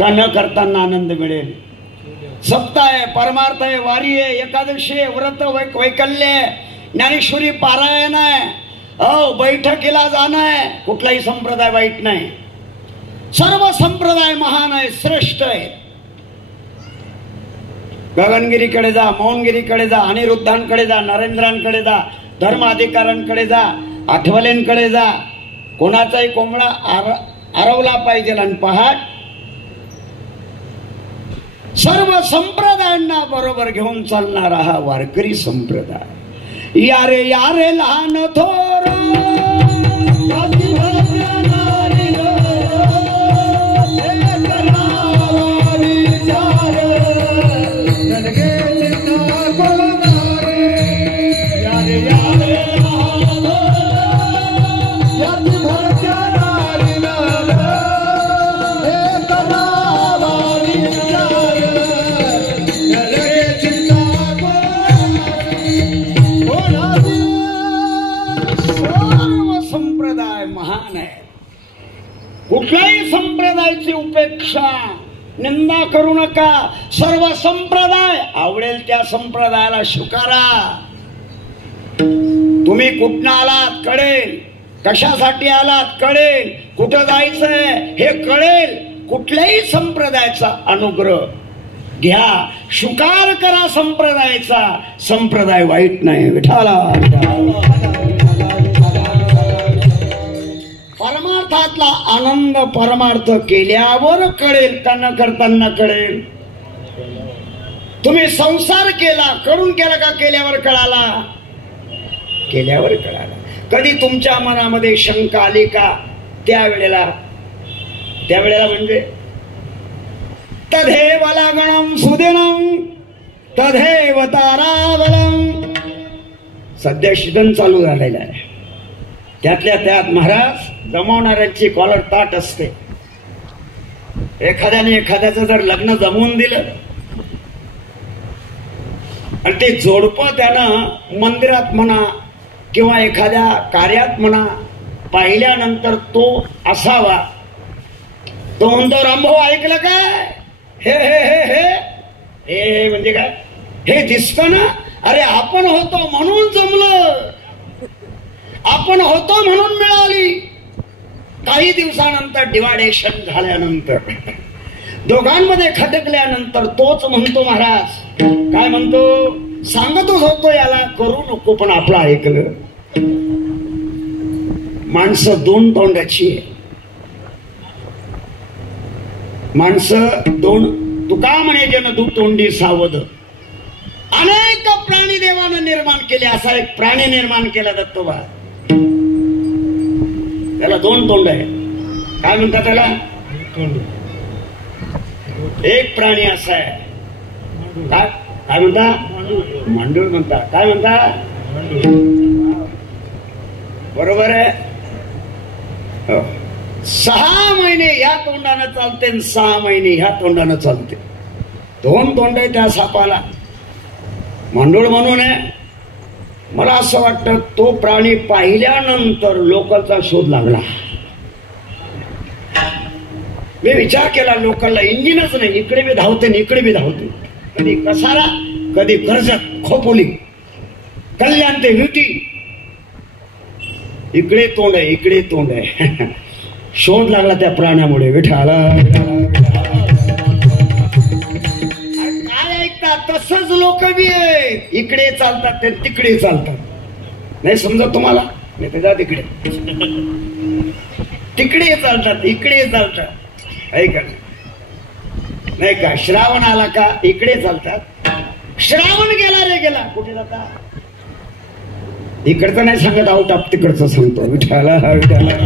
का न करताना आनंद मिळेल? सप्ताह आहे, परमार्थ आहे, वारी आहे, एकादशी आहे, व्रत वैकल्य आहे, ज्ञानेश्वरी पारायण आहे, बैठकीला जाणं आहे. कुठलाही संप्रदाय वाईट नाही, सर्व संप्रदाय महान आहे, श्रेष्ठ आहे. गगनगिरीकडे जा, मौनगिरीकडे जा, अनिरुद्धांकडे जा, नरेंद्रांकडे जा, धर्म अधिकाऱ्यांकडे जा, आठवलेंकडे जा. कोणाचाही कोंबडा आरवला पाहिजे आणि पहाट सर्व संप्रदायांना बरोबर घेऊन चालणारा हा वारकरी संप्रदाय. यारे यारे लहान थोर कुठल्याही संप्रदायाची उपेक्षा निंदा करू नका. सर्व संप्रदाय आवडेल त्या संप्रदायाला स्वीकारा. तुम्ही कुठनं आलात कळेल, कशासाठी आलात कळेल, कुठं जायचंय हे कळेल. कुठल्याही संप्रदायाचा अनुग्रह घ्या, स्वीकार करा संप्रदायाचा. संप्रदाय वाईट नाही. विठाला परमार्थातला आनंद परमार्थ केल्यावर कळेल का न करताना कळेल. तुम्ही संसार केला, करून केला का केल्यावर कळाला? केल्यावर कळाला. कधी तुमच्या मनामध्ये शंका आली का? त्यावेळेला म्हणजे तदेव लागणं सुदिनं तदेव ताराबलं. सध्या शिदन चालू झालेलं आहे. त्यातल्या त्यात महाराज जमवणाऱ्यांची कॉलर ताट असते. एखाद्याने एखाद्याचं जर लग्न जमवून दिलं आणि ते जोडपं त्यानं मंदिरात म्हणा किंवा एखाद्या कार्यात म्हणा पाहिल्यानंतर तो असावा. तो म्हणतो रामभाऊ ऐकलं काय? हे हे हे हे हे म्हणजे काय? हे दिसतं ना? अरे आपण होतो म्हणून जमलं, आपण होतो म्हणून मिळाली. काही दिवसानंतर डिवायडेशन झाल्यानंतर दोघांमध्ये खटकल्यानंतर तोच म्हणतो महाराज काय म्हणतो? सांगतच होतो याला करू नको पण आपलं ऐकलं. माणसं दोन तोंडाची आहे. माणसं दोन, तुका म्हणे जन दु तोंडी सावध. अनेक प्राणी देवानं निर्माण केले, असा एक प्राणी निर्माण केला दत्तोबा. त्याला दोन तोंड आहे. काय म्हणतात त्याला? एक प्राणी असा आहे. काय म्हणता? मांडूळ म्हणता. काय म्हणता? बरोबर आहे. 6 महिने ह्या तोंडानं चालते आणि 6 महिने ह्या तोंडानं चालते. दोन तोंड आहे त्या सापाला. मांडूळ म्हणून आहे. मला असं वाटतं तो प्राणी पाहिल्यानंतर लोकलचा शोध लागला. मी विचार केला लोकलला इंजिनच नाही, इकडे बी धावते आणि इकडे बी धावते. कधी कसारा, कधी कर्जत, खोपोली, कल्याण ते विटी. इकडे तोंड आहे, इकडे तोंड आहे. शोध लागला त्या प्राण्यामुळे. विठाला काय ऐकतात तसंच लोक बी आहेत. इकडे चालतात ते तिकडे चालतात. नाही समजत तुम्हाला? नाही तर जा तिकडे. तिकडे चालतात इकडे चालतात. ऐका नाही का? श्रावण आला का इकडे चालतात. श्रावण गेला रे गेला कुठे जाता? इकडचं नाही सांगत, आउट ऑफ तिकडचं सांगतो. विठाला विठाला.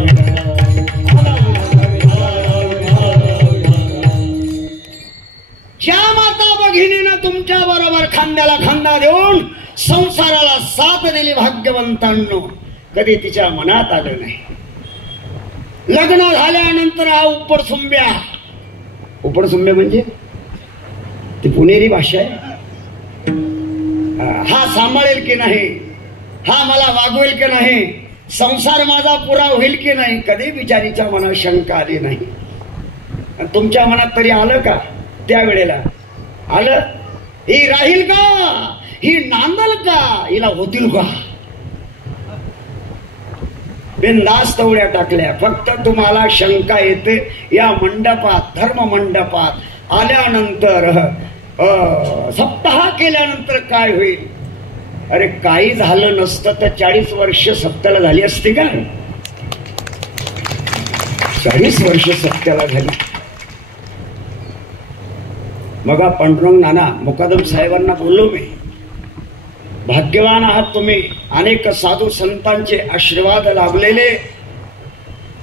ज्या माता भगिनीनं तुमच्या बरोबर खांद्याला खांदा देऊन संसाराला साथ दिली भाग्यवंतांनो, कधी तिच्या मनात आलं नाही. लग्न झाल्यानंतर हा उपरसुंब्या. उपरसुंब्या म्हणजे ती पुणेरी भाषा आहे. हा सांभाळेल की नाही, हा मला वागवेल की नाही, संसार माझा पुरा होईल की नाही, कधी बिचारीच्या मनात शंका आली नाही. तुमच्या मनात तरी आलं का त्यावेळेला? आलं? ही राहील का, ही नांदल का, हिला होतील का? बिनधास्त उड्या टाकल्या. फक्त तुम्हाला शंका येते या मंडपात, धर्म मंडपात आल्यानंतर सप्ताह केल्यानंतर काय होईल? अरे काही झालं नसतं तर 40 वर्ष सप्त्याला झाली असती का? 40 वर्ष सप्त्याला झाली. मग पांडुरंग नाना मुकादम साहेबांना बोललो मी, भाग्यवान आहात तुम्ही, अनेक साधू संतांचे आशीर्वाद लाभलेले.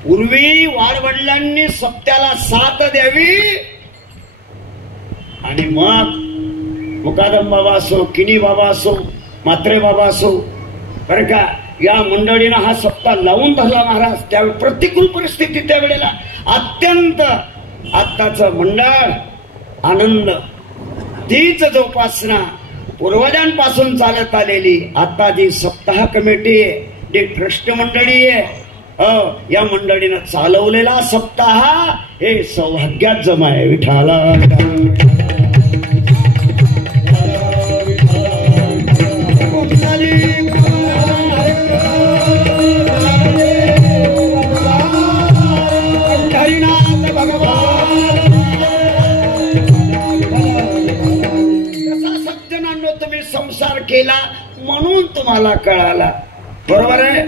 पूर्वी वाडवडिलांनी सप्त्याला साथ द्यावी आणि मग मुकादम बाबा असो, किनी बाबा असो, म्हात्रे बाबा असो, बरं का, या मंडळीनं हा सप्ताह लावून धरला महाराज. त्यावेळी प्रतिकूल परिस्थिती, त्यावेळेला अत्यंत. आत्ताच मंडळ आनंद, तीच जोपासना पूर्वजांपासून चालत आलेली. आता जी सप्ताह कमिटी आहे, जी ट्रस्ट मंडळी आहे, या मंडळीनं चालवलेला सप्ताह हे सौभाग्यात जमा आहे. विठाला संसार केला म्हणून तुम्हाला कळाला. बरोबर आहे?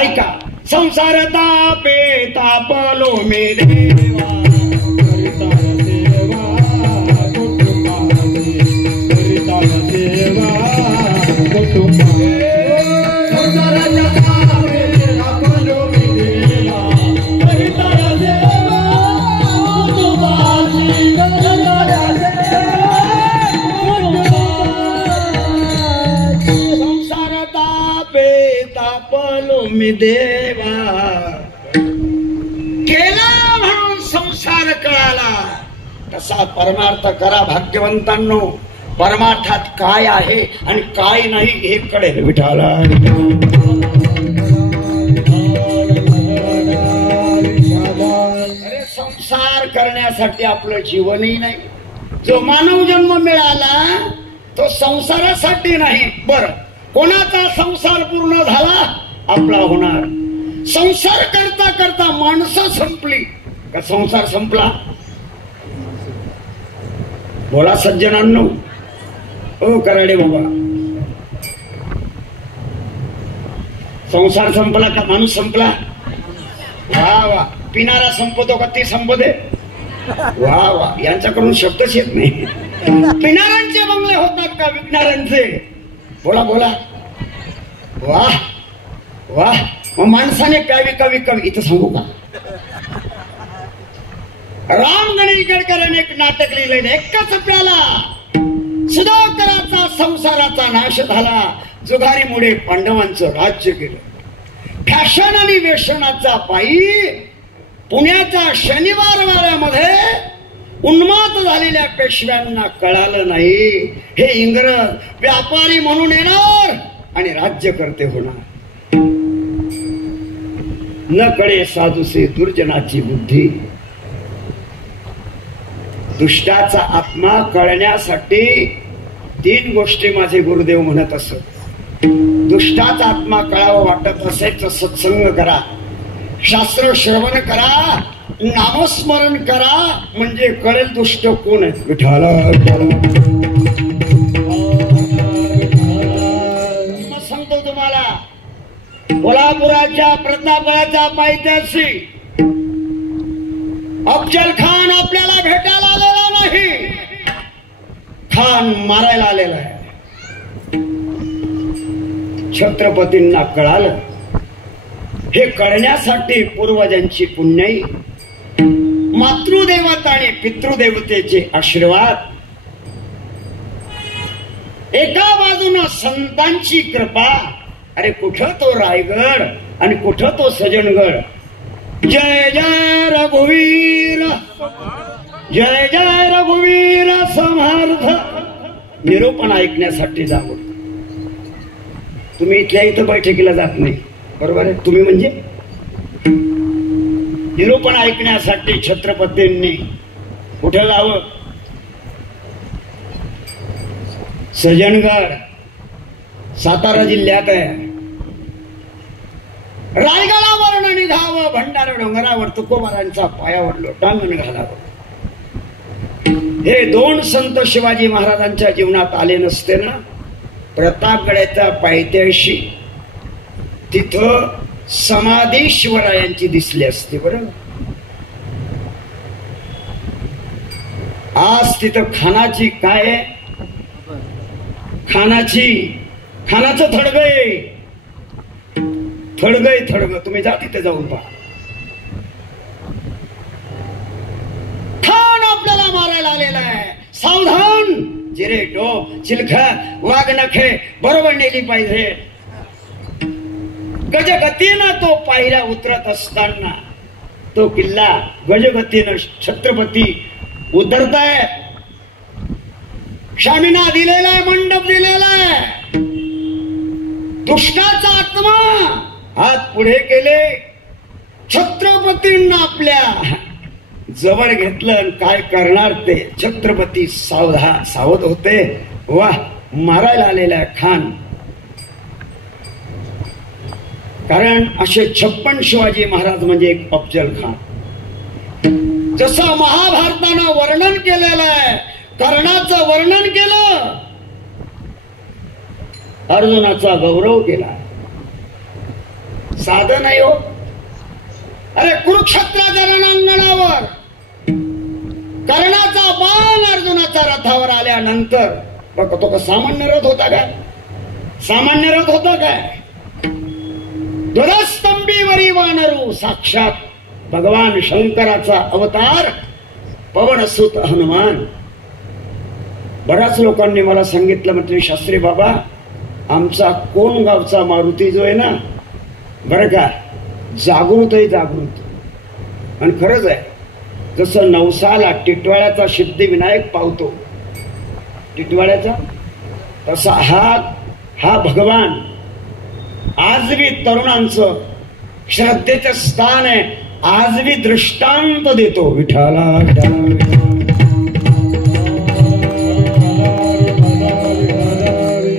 ऐका. संसार तापे तापलो मे देवा, मी देवा केला म्हणून संसार कळाला. तसा परमार्थ करा भाग्यवंतांनो. परमार्थात काय आहे आणि काय नाही हे कळेल. विठाला अरे संसार करण्यासाठी आपलं जीवनही नाही. जो मानव जन्म मिळाला तो संसारासाठी नाही. बर, कोणाचा संसार पूर्ण झाला? आपला होणार. संसार करता करता माणसं संपली का संसार संपला? बोला सज्जनांनो. ओ कराडे बाबा, संसार संपला का माणूस संपला? वा वा. पिणारा संपतो का ते संपदे? वा वा. यांच्याकडून शब्दच येत नाही. पिणाऱ्यांचे बंगले होतात का विकणाऱ्यांचे? बोला बोला. वा वाह. मग माणसाने प्यावी का विकावी? इथं सांगू का? राम गणेश गडकरांनी एक नाटक लिहिलं. एकाच प्याला सुधाकराचा संसाराचा नाश झाला. जुगारीमुळे पांडवांचं राज्य गेलं. फॅशन आणि व्यसनाचा पायी पुण्याच्या शनिवार वाड्यामध्ये उन्माद झालेल्या पेशव्यांना कळालं नाही हे इंग्रज व्यापारी म्हणून येणार आणि राज्यकर्ते होणार. न कळे साधूसे दुर्जनाची बुद्धी. दुष्टाचा आत्मा कळण्यासाठी 3 गोष्टी माझे गुरुदेव म्हणत असत. दुष्टाचा आत्मा कळावा वाटत असेल तर सत्संग करा, शास्त्र श्रवण करा, नामस्मरण करा, म्हणजे कळेल दुष्ट कोण आहे. विठाला सांगतो तुम्हाला. कोल्हापुराच्या प्रतापगडाच्या पायथ्याशी अफजल खान आपल्याला भेटायला आलेला नाही. खान मारायला आलेला आहे. छत्रपतींना कळालं. हे कळण्यासाठी पूर्वजांची पुण्याई, मातृदेवता आणि पितृदेवतेचे आशीर्वाद, एका बाजूनं संतांची कृपा. अरे कुठं तो रायगड आणि कुठं तो सजनगड. जय जय रघुवीर, जय जय रघुवीर समर्थ. निरूपण ऐकण्यासाठी जावं. तुम्ही इथल्या इथं बैठकीला जात नाही. बरोबर आहे? तुम्ही म्हणजे निरूपण ऐकण्यासाठी छत्रपतींनी कुठे जावं? सज्जनगड सातारा जिल्ह्यात आहे. रायगडावर निघावं, भंडारा डोंगरावर तुकोबारांचा पायावर लोटांगण घालावं. हे दोन संत शिवाजी महाराजांच्या जीवनात आले नसते ना, प्रतापगडाच्या पायथ्याशी तिथं समाधी शिवरायांची दिसली असते. बरं, आज तिथं खानाची काय, खानाचं थडगय थडग. तुम्ही जा तिथे जाऊन पहा. खान आपल्याला मारायला आलेला आहे, सावधान. जिरेटो चिलखा वाघनखे बरोबर नेली पाहिजे. गजगतीनं तो पायऱ्या उतरत असताना तो किल्ला गजगतीनं छत्रपती उतरताय. शामीना दिलेला आहे, मंडप दिलेला आहे. दुष्टाचा आत्मा हात पुढे केले, छत्रपतींना आपल्या जवळ घेतलं. काय करणार ते? छत्रपती सावध होते. वा, मारायला आलेला खान. कारण असे 56 शिवाजी महाराज म्हणजे एक अफजल खान. जसं महाभारतानं वर्णन केलेलं आहे, कर्णाचं वर्णन केलं, अर्जुनाचा गौरव केला. साधं नाही हो. अरे कुरुक्षेत्राच्या रणांगणावर कर्णाचा बाण अर्जुनाच्या रथावर आल्यानंतर बघ, तो का सामान्य रथ होता काय? सामान्य रथ होता काय? ध्वजस्तंभीवरी वानरू, साक्षात भगवान शंकराचा अवतार पवनसुत हनुमान. बऱ्याच लोकांनी मला सांगितलं, म्हणजे शास्त्री बाबा, आमचा कोण गावचा मारुती जो आहे ना, बरं का, जागृत आहे, जागृत. आणि खरंच आहे, जसं नवसाला टिटवाळ्याचा सिद्धिविनायक पावतो, टिटवाळ्याचा, तसा हा भगवान आजवी तरुणांचं श्रद्धेचं स्थान आहे. आजवी दृष्टांत देतो. विठाला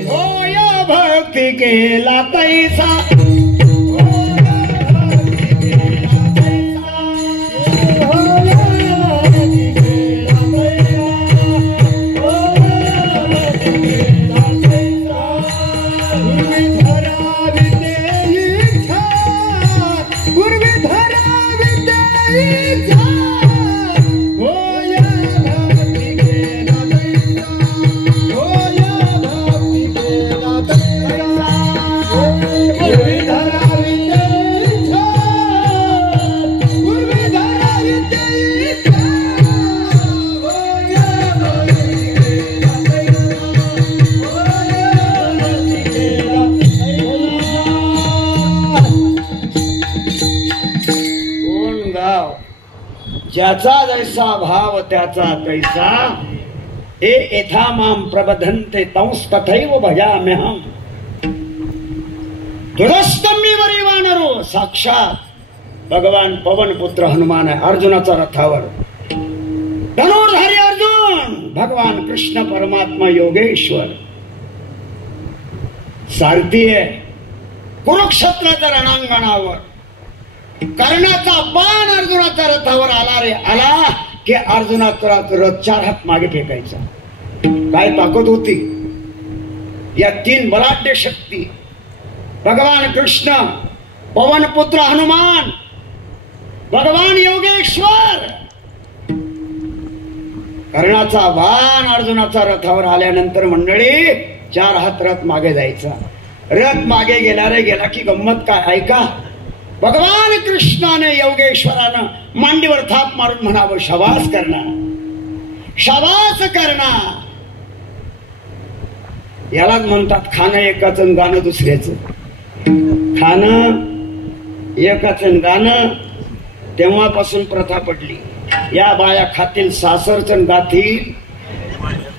होय भक्ती केला तैसा, ज्याचा जैसा भाव त्याचा तैसा, ए यथा माम प्रबधन्ते तंस तथैव भजाम्यहम्. ध्वजस्तंभीवरी वानरो, साक्षात भगवान पवन पुत्र हनुमान आहे अर्जुनाचा रथावर. धनुर्धारी अर्जुन भगवान कृष्ण परमात्मा योगेश्वर सारथी आहे कुरुक्षेत्राच्या रणांगणावर. कर्णाचा बाण अर्जुनाच्या रथावर आला रे आला की अर्जुनाचा रथ 4 हात मागे फेकायचा. काय ताकद होती या 3 बलाढ्य शक्ती, भगवान कृष्ण, पवन पुत्र हनुमान, भगवान योगेश्वर. कर्णाचा बाण अर्जुनाचा रथावर आल्यानंतर मंडळी 4 हात रथ मागे जायचा. रथ मागे गेला रे गेला की गंमत काय ऐका. भगवान कृष्णाने योगेश्वरानं मांडीवर थाप मारून म्हणावं, शाबास करना, शाबास करना. यालाच म्हणतात खाणं एकाच गाणं दुसऱ्याच. खाणं एकाच गाणं. तेव्हापासून प्रथा पडली, या बाया खातील सासरचन गातील.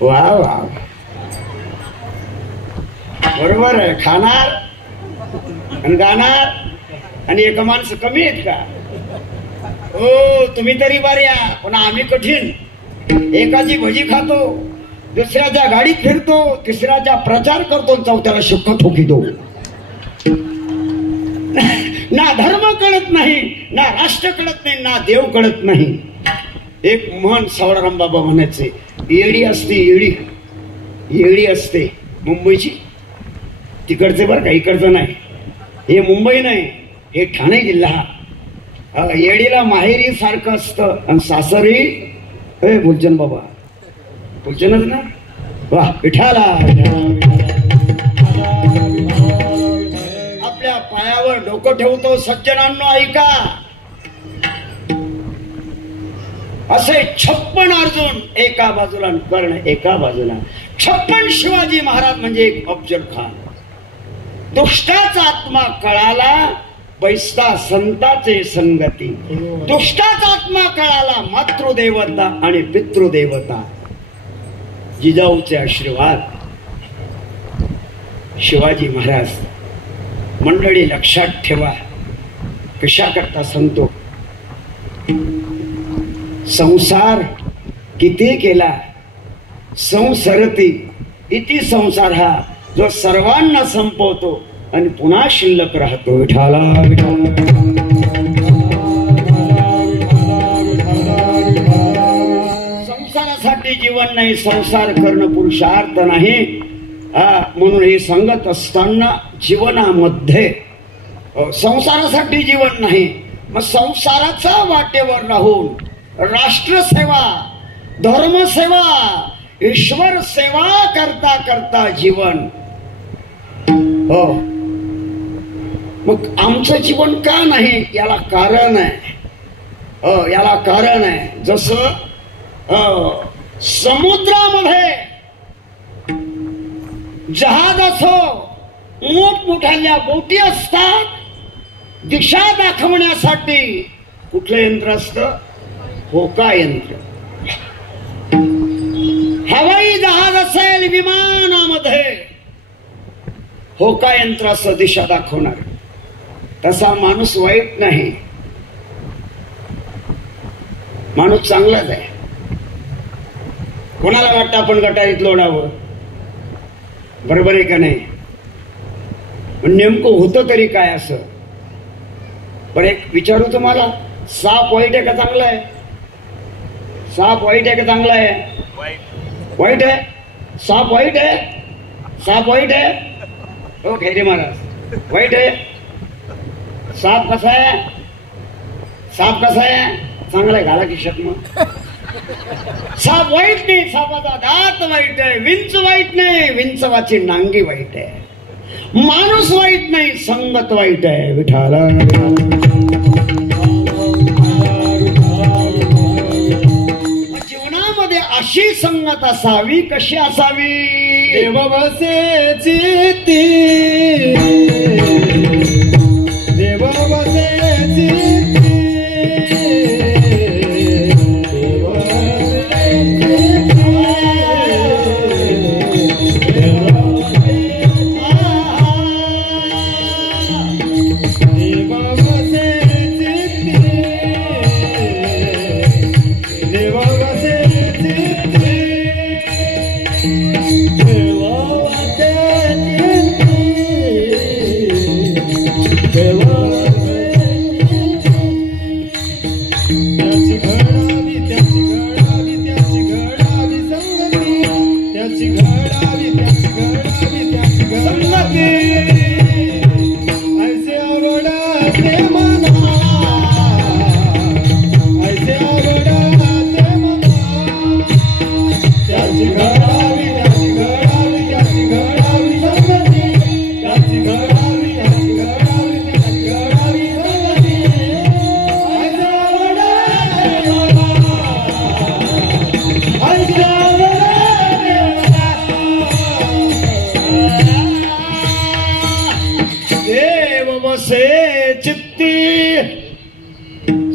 वा वा, बरोबर आहे. खाणार आणि गाणार आणि एक माणसं कमी आहेत का? हो तुम्ही तरी बऱ्या, पण आम्ही कठीण. एकाची भजी खातो, दुसऱ्याच्या गाडीत फिरतो, तिसऱ्याचा प्रचार करतो, चौथ्याला शुक्क ठोकितो. ना धर्म कळत नाही, ना राष्ट्र कळत नाही, ना देव कळत नाही. एक म्हण सावळाराम बाबा म्हणायचे, येडी असते येडी, येडी असते मुंबईची. तिकडचे बरं का, इकडचं नाही. हे मुंबई नाही, हे ठाणे जिल्हा. येडीला माहेरी सारखं असतं आणि सासरी बोलचन बाबा, बोलचनच ना. वा विठाला. आपल्या पायावर डोकं ठेवतो सज्जनांनो ऐका. असे 56 अर्जुन एका बाजूला, कर्ण एका बाजूला. 56 शिवाजी महाराज म्हणजे एक अफजल खान. दुष्टाचा आत्मा कळाला, बैसता संताचे संगती. दुष्टाचा आत्मा कळाला, मातृदेवता आणि पितृदेवता. जिजाऊचे आशीर्वाद. शिवाजी महाराज. मंडळी लक्षात ठेवा, कशा करता सांगतो. संसार किती केला, संसरती इति संसार हा जो सर्वांना संपवतो आणि पुन्हा शिल्लक राहतो. विठाला संसारासाठी जीवन नाही, संसार करणं पुरुषार्थ नाही. म्हणून हे सांगत असताना जीवनामध्ये संसारासाठी जीवन नाही, मग संसाराचा वाटेवर राहून राष्ट्रसेवा, धर्मसेवा, ईश्वर सेवा करता करता जीवन. हो, मग आमचं जीवन का नाही, याला कारण आहे. याला कारण आहे. जसं समुद्रामध्ये जहाज असो, मोठमोठ्या बोटी असतात, दिशा दाखवण्यासाठी कुठलं यंत्र असतं, होका यंत्र. हवाई जहाज असेल, विमानामध्ये होका यंत्र असं दिशा दाखवणार. तसा माणूस वाईट नाही, माणूस चांगलाच आहे. कोणाला वाटतं आपण गटारीत लोडावं, बरोबर आहे का नाही. पण नेमकं होतं तरी काय असं. बरं एक विचारू तुम्हाला, साप वाईट आहे का चांगला आहे? साप वाईट आहे का चांगला आहे? वाईट आहे. साप वाईट आहे, साप वाईट आहे. हो खैरे महाराज, वाईट आहे. साप कसा आहे, साप कसा आहे? चांगला आहे, घाला खिशात. मग साप वाईट नाही, सापाचा दात वाईट आहे. विंच वाईट नाही, विंचवाची नांगी वाईट आहे. माणूस वाईट नाही, संगत वाईट आहे. विठाला जीवनामध्ये अशी संगत असावी. कशी असावी? देव बसे चित्ती, देव बसे चित्ती,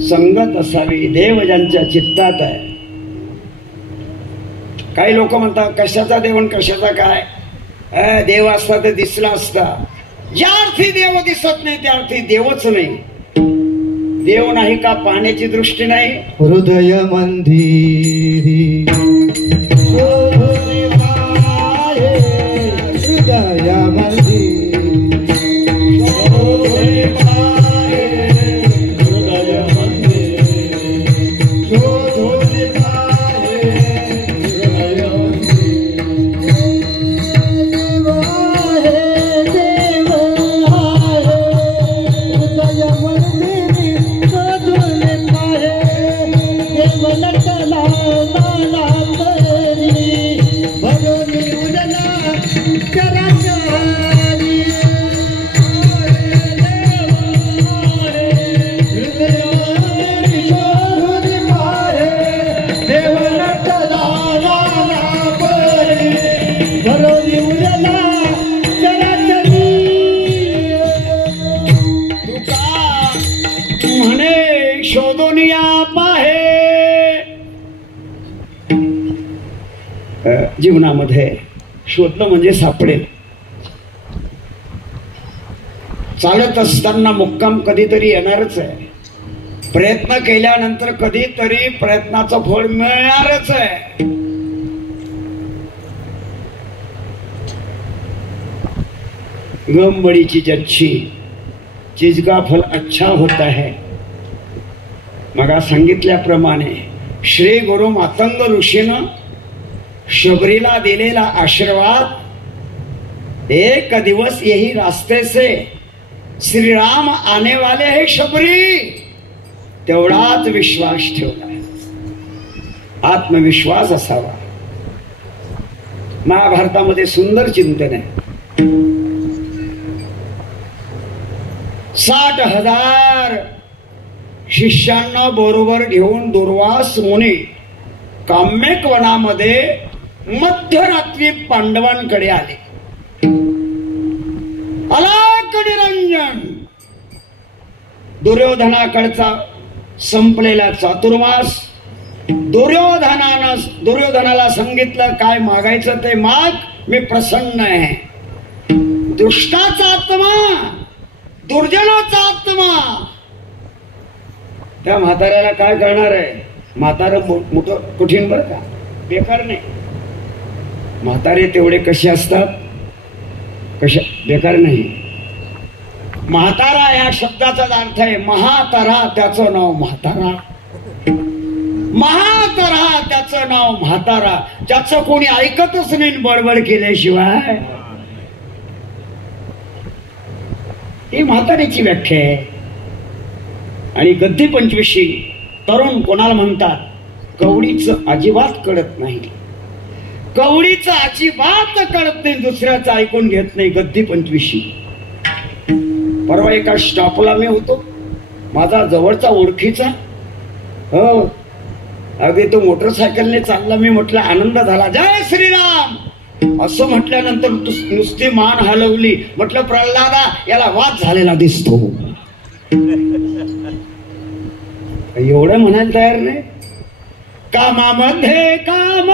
संगत असावी. देव ज्यांच्या चित्तात आहे. काही लोक म्हणतात कशाचा देव आणि कशाचा काय. देव असता तर दिसला असता. ज्या अर्थी देव दिसत नाही त्या अर्थी देवच नाही. देव नाही का पाहण्याची दृष्टी नाही? हृदय मंदिरी शोधून पाहे, हृदय मंदिरी शोधून पाहे, हृदय मंदिरी शोधून पाहे, हृदय जीवनामध्ये शोधलं म्हणजे सापडेल. चालत असताना मुक्काम कधीतरी येणारच आहे. प्रयत्न केल्यानंतर कधीतरी प्रयत्नाचं फळ मिळणारच आहे. गम बड़ी चीज अच्छी, चीज का फल अच्छा होता है. मग सांगितल्याप्रमाणे श्री गुरु मातंग ऋषीनं शबरीला दिलेला आशीर्वाद, एक दिवस यही रास्ते से श्री राम आने वाले है शबरी, तेवढाच विश्वास ठेवला. आत्मविश्वास असावा. महाभारतामध्ये सुंदर चिंतन आहे. 60,000 शिष्यांना बरोबर घेऊन दुर्वास मुनी काम्यक वनामध्ये मध्यरात्री पांडवांकडे आले. अलाक निरंजन, दुर्योधनाकडचा संपलेला चातुर्मास. दुर्योधनाला सांगितलं काय मागायचं ते माग, मी प्रसन्न आहे. दुष्टाचा आत्मा, दुर्जनाचा आत्मा. त्या म्हाताऱ्याला काय करणार आहे? म्हातारं मोठं कठीण बरं का, बेकार नाही. म्हातारे तेवढे कसे असतात, कशा बेकार नाही. म्हातारा या शब्दाचा अर्थ आहे महातारा, त्याचं नाव म्हातारा. महातारा त्याचं नाव म्हातारा, ज्याचं कोणी ऐकतच नाही बडबड केल्याशिवाय. ही म्हातारीची व्याख्या आहे. आणि गद्दी पंचविशी तरुण कोणाला म्हणतात? कवडीचं अजिबात कळत नाही. कवडीचं अजिबात कळत नाही, दुसऱ्याचं ऐकून घेत नाही. गद्दी पंचविशी. परवा एका स्टॉपला मी होतो, माझा जवळचा ओळखीचा, हो अगदी तो मोटरसायकलने चालला. मी म्हटलं आनंद झाला, जय श्रीराम असं म्हटल्यानंतर नुसती मान हलवली. म्हटलं प्रल्हादा, याला वाद झालेला दिसतो. एवढं म्हणायला तयार नाही. कामामध्ये काम,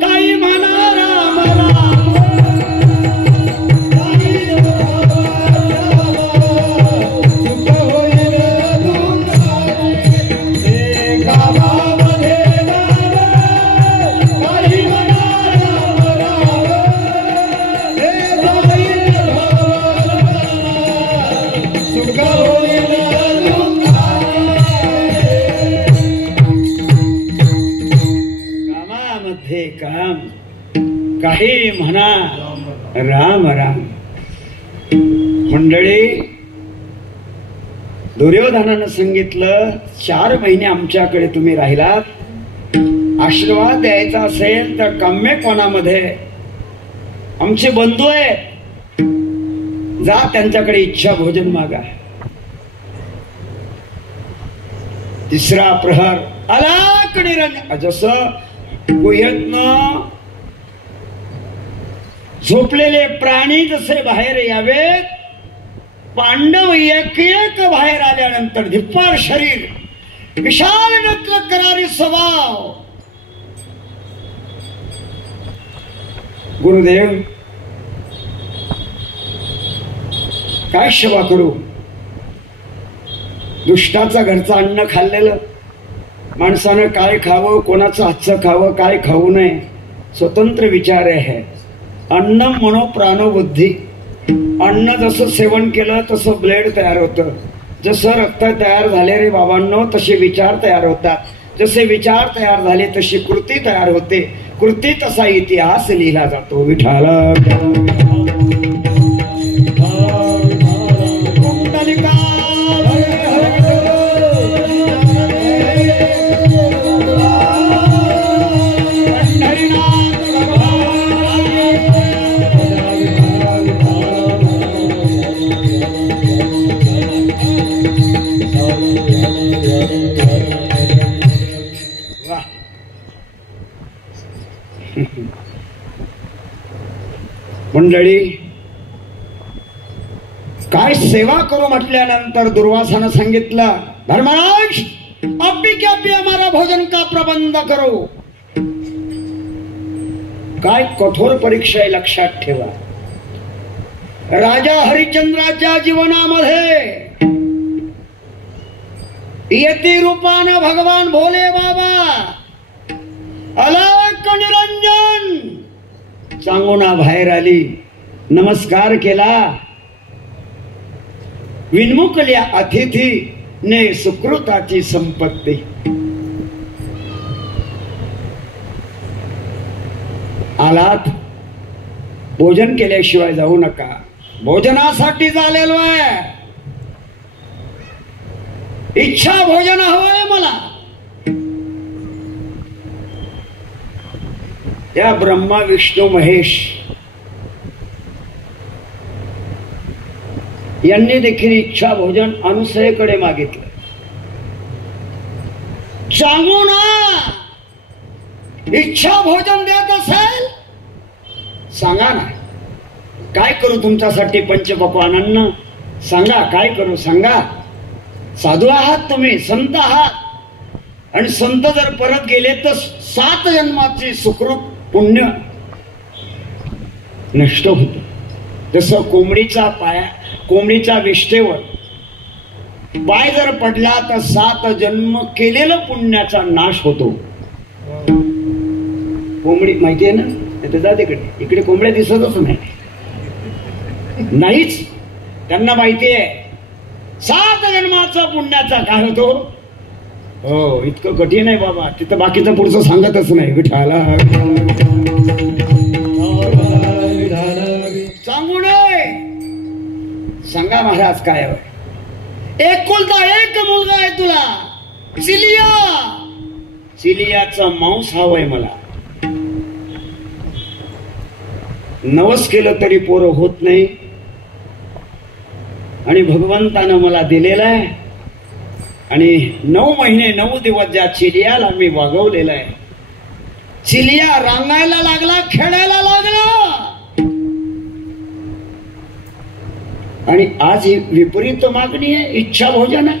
काही म्हणा राम राम. काम काही म्हणा राम राम. मंडळी, दुर्योधनानं सांगितलं 4 महिने आमच्याकडे तुम्ही राहिलात, आशीर्वाद द्यायचा असेल तर काम्यक वनामध्ये आमचे बंधू आहेत, जा त्यांच्याकडे इच्छा भोजन मागा. तिसरा प्रहर अलाक निरंजन. जसं गुहेतनं झोपलेले प्राणी जसे बाहेर यावेत, पांडव एक एक बाहेर आल्यानंतर धिप्पार शरीर, विशाल नक्ल करारी स्वभाव. गुरुदेव काय सेवा करू? दुष्टाचा घरचं अन्न खाल्लेलं. माणसानं काय खावं, कोणाचं हातचं खावं, काय खाऊ नये, स्वतंत्र विचार आहे. अन्न मनो प्राणो बुद्धी. अन्न जसं सेवन केलं तसं ब्लड तयार होतं, जसं रक्त तयार झाले रे बाबांनो तसे विचार तयार होतात, जसे विचार तयार झाले तशी कृती तयार होते, कृती तसा इतिहास लिहिला जातो. विठाला मंडळी, काय सेवा करू म्हटल्यानंतर दुर्वासानं सांगितलं, धर्मराज अभी क्या भी हमारा भोजन का प्रबंध करो. काय कठोर परीक्षा आहे लक्षात ठेवा. राजा हरिश्चंद्राच्या जीवनामध्ये यती रूपानं भगवान भोले बाबा अलक निरंजन चांगुना बाहेर आली, नमस्कार केला. विनमुकल्या अतिथी ने सुकृताची संपत्ती. आलात, भोजन केल्याशिवाय जाऊ नका. भोजनासाठी झालेलो आहे, इच्छा भोजन हवंय मला. त्या ब्रह्मा विष्णू महेश यांनी देखील इच्छा भोजन अनुसयेकडे मागितलं. सांगू ना, इच्छा भोजन देत असेल सांगा ना, काय करू तुमच्यासाठी पंचपक्वानांना सांगा, काय करू सांगा. साधू आहात तुम्ही, संत आहात, आणि संत जर परत गेले तर 7 जन्माची सुकृत पुण्य नष्ट होत. जसं कोंबडीच्या विष्ठेवर पाय जर पडला तर 7 जन्म केलेलं पुण्याचा नाश होतो. कोंबडी माहितीये ना, ते जा तिकडे, इकडे कोंबड्या दिसतच नाहीच. त्यांना माहितीये 7 जन्माचा पुण्याचा काय होतो. हो, इतकं कठीण आहे बाबा, तिथं बाकीचं पुढचं सांगतच नाही. विठाला सांगू नये, सांगा महाराज काय हवंय. एकुलता एक मुलगा आहे तुला, चिलियाचा मांस हवंय मला. नवस केलं तरी पोरं होत नाही, आणि भगवंतानं मला दिलेलं आहे. आणि 9 महिने 9 दिवस ज्या चिलियाला मी वागवलेलं आहे, चिलिया रांगायला लागला, खेळायला लागला. आणि आज ही विपरीत मागणी आहे, इच्छा भोजन आहे.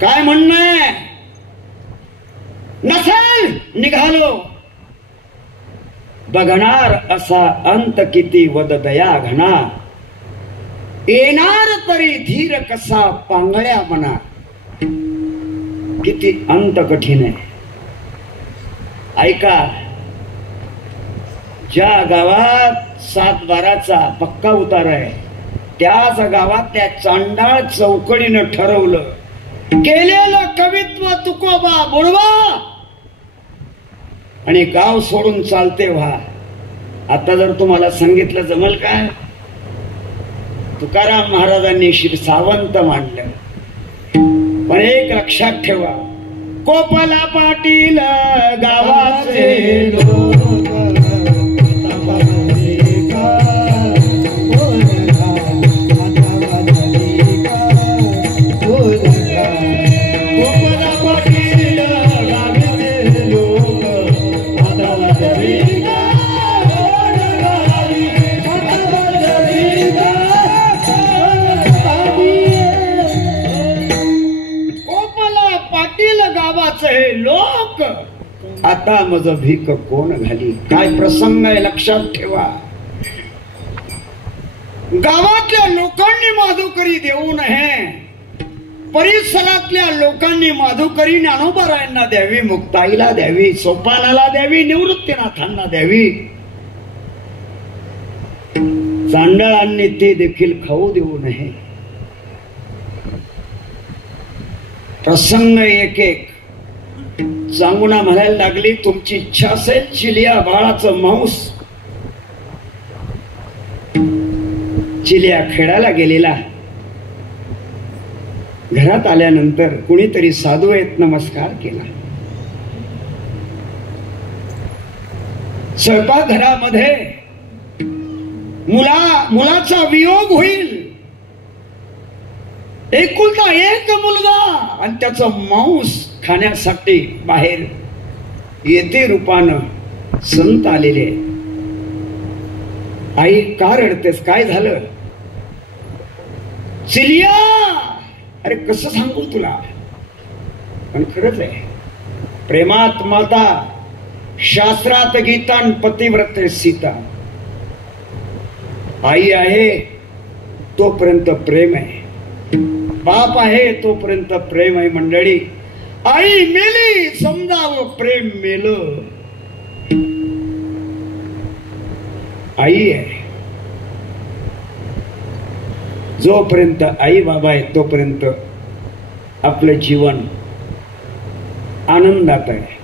काय म्हणणं आहे, नसेल निघालो बघणार असा अंत किती वद दया घना. येणार तरी धीर कसा पांगळ्या मना. किती अंत कठीण आहे. ऐका, ज्या गावात 7 बाराचा पक्का उतार आहे, त्याच गावात त्या चांडाळ चौकडीनं ठरवलं, केलेलं कवित्व तुकोबा बुडवा आणि गाव सोडून चालते व्हा. आता जर तुम्हाला सांगितलं जमल काय. तुकाराम महाराजांनी श्री सावंत मांडलं, पण एक लक्षात ठेवा, कोपला पाटील गावाचे लोक लोक आता मज भीक कोण घाली. काय प्रसंग आहे लक्षात ठेवा. गावातल्या लोकांनी माधुकरी देऊ नये, परिसरातल्या लोकांनी माधुकरी ज्ञानोबारायांना द्यावी, मुक्ताईला द्यावी, सोपानाला द्यावी, निवृत्तीनाथांना द्यावी. चांडळांनी ते देखील खाऊ देऊ नये. प्रसंग एक एक चांगुना म्हणायला लागली, तुमची इच्छा असेल चिलिया बाळाचं मांस. चिलिया खेळायला गेलेला. घरात आल्यानंतर कुणीतरी साधू येत नमस्कार केला. स्वयंपाकघरामध्ये मुलाचा वियोग होईल. एकुलता एक मुलगा आणि त्याचं मांस खाण्यासाठी बाहेर येते रूपानं संत आलेले. आई का रडतेस, काय झालं? चिलिया, अरे कसं सांगू तुला, पण खरंच आहे. प्रेमात माता, शास्त्रात गीता, पतिव्रते सीता. आई आहे तोपर्यंत प्रेम आहे, बाप आहे तोपर्यंत प्रेम आहे. मंडळी, आई मेली समजावं प्रेम मेलं. आई आहे जोपर्यंत आई बाबा आहे तोपर्यंत आपलं जीवन आनंदात आहे.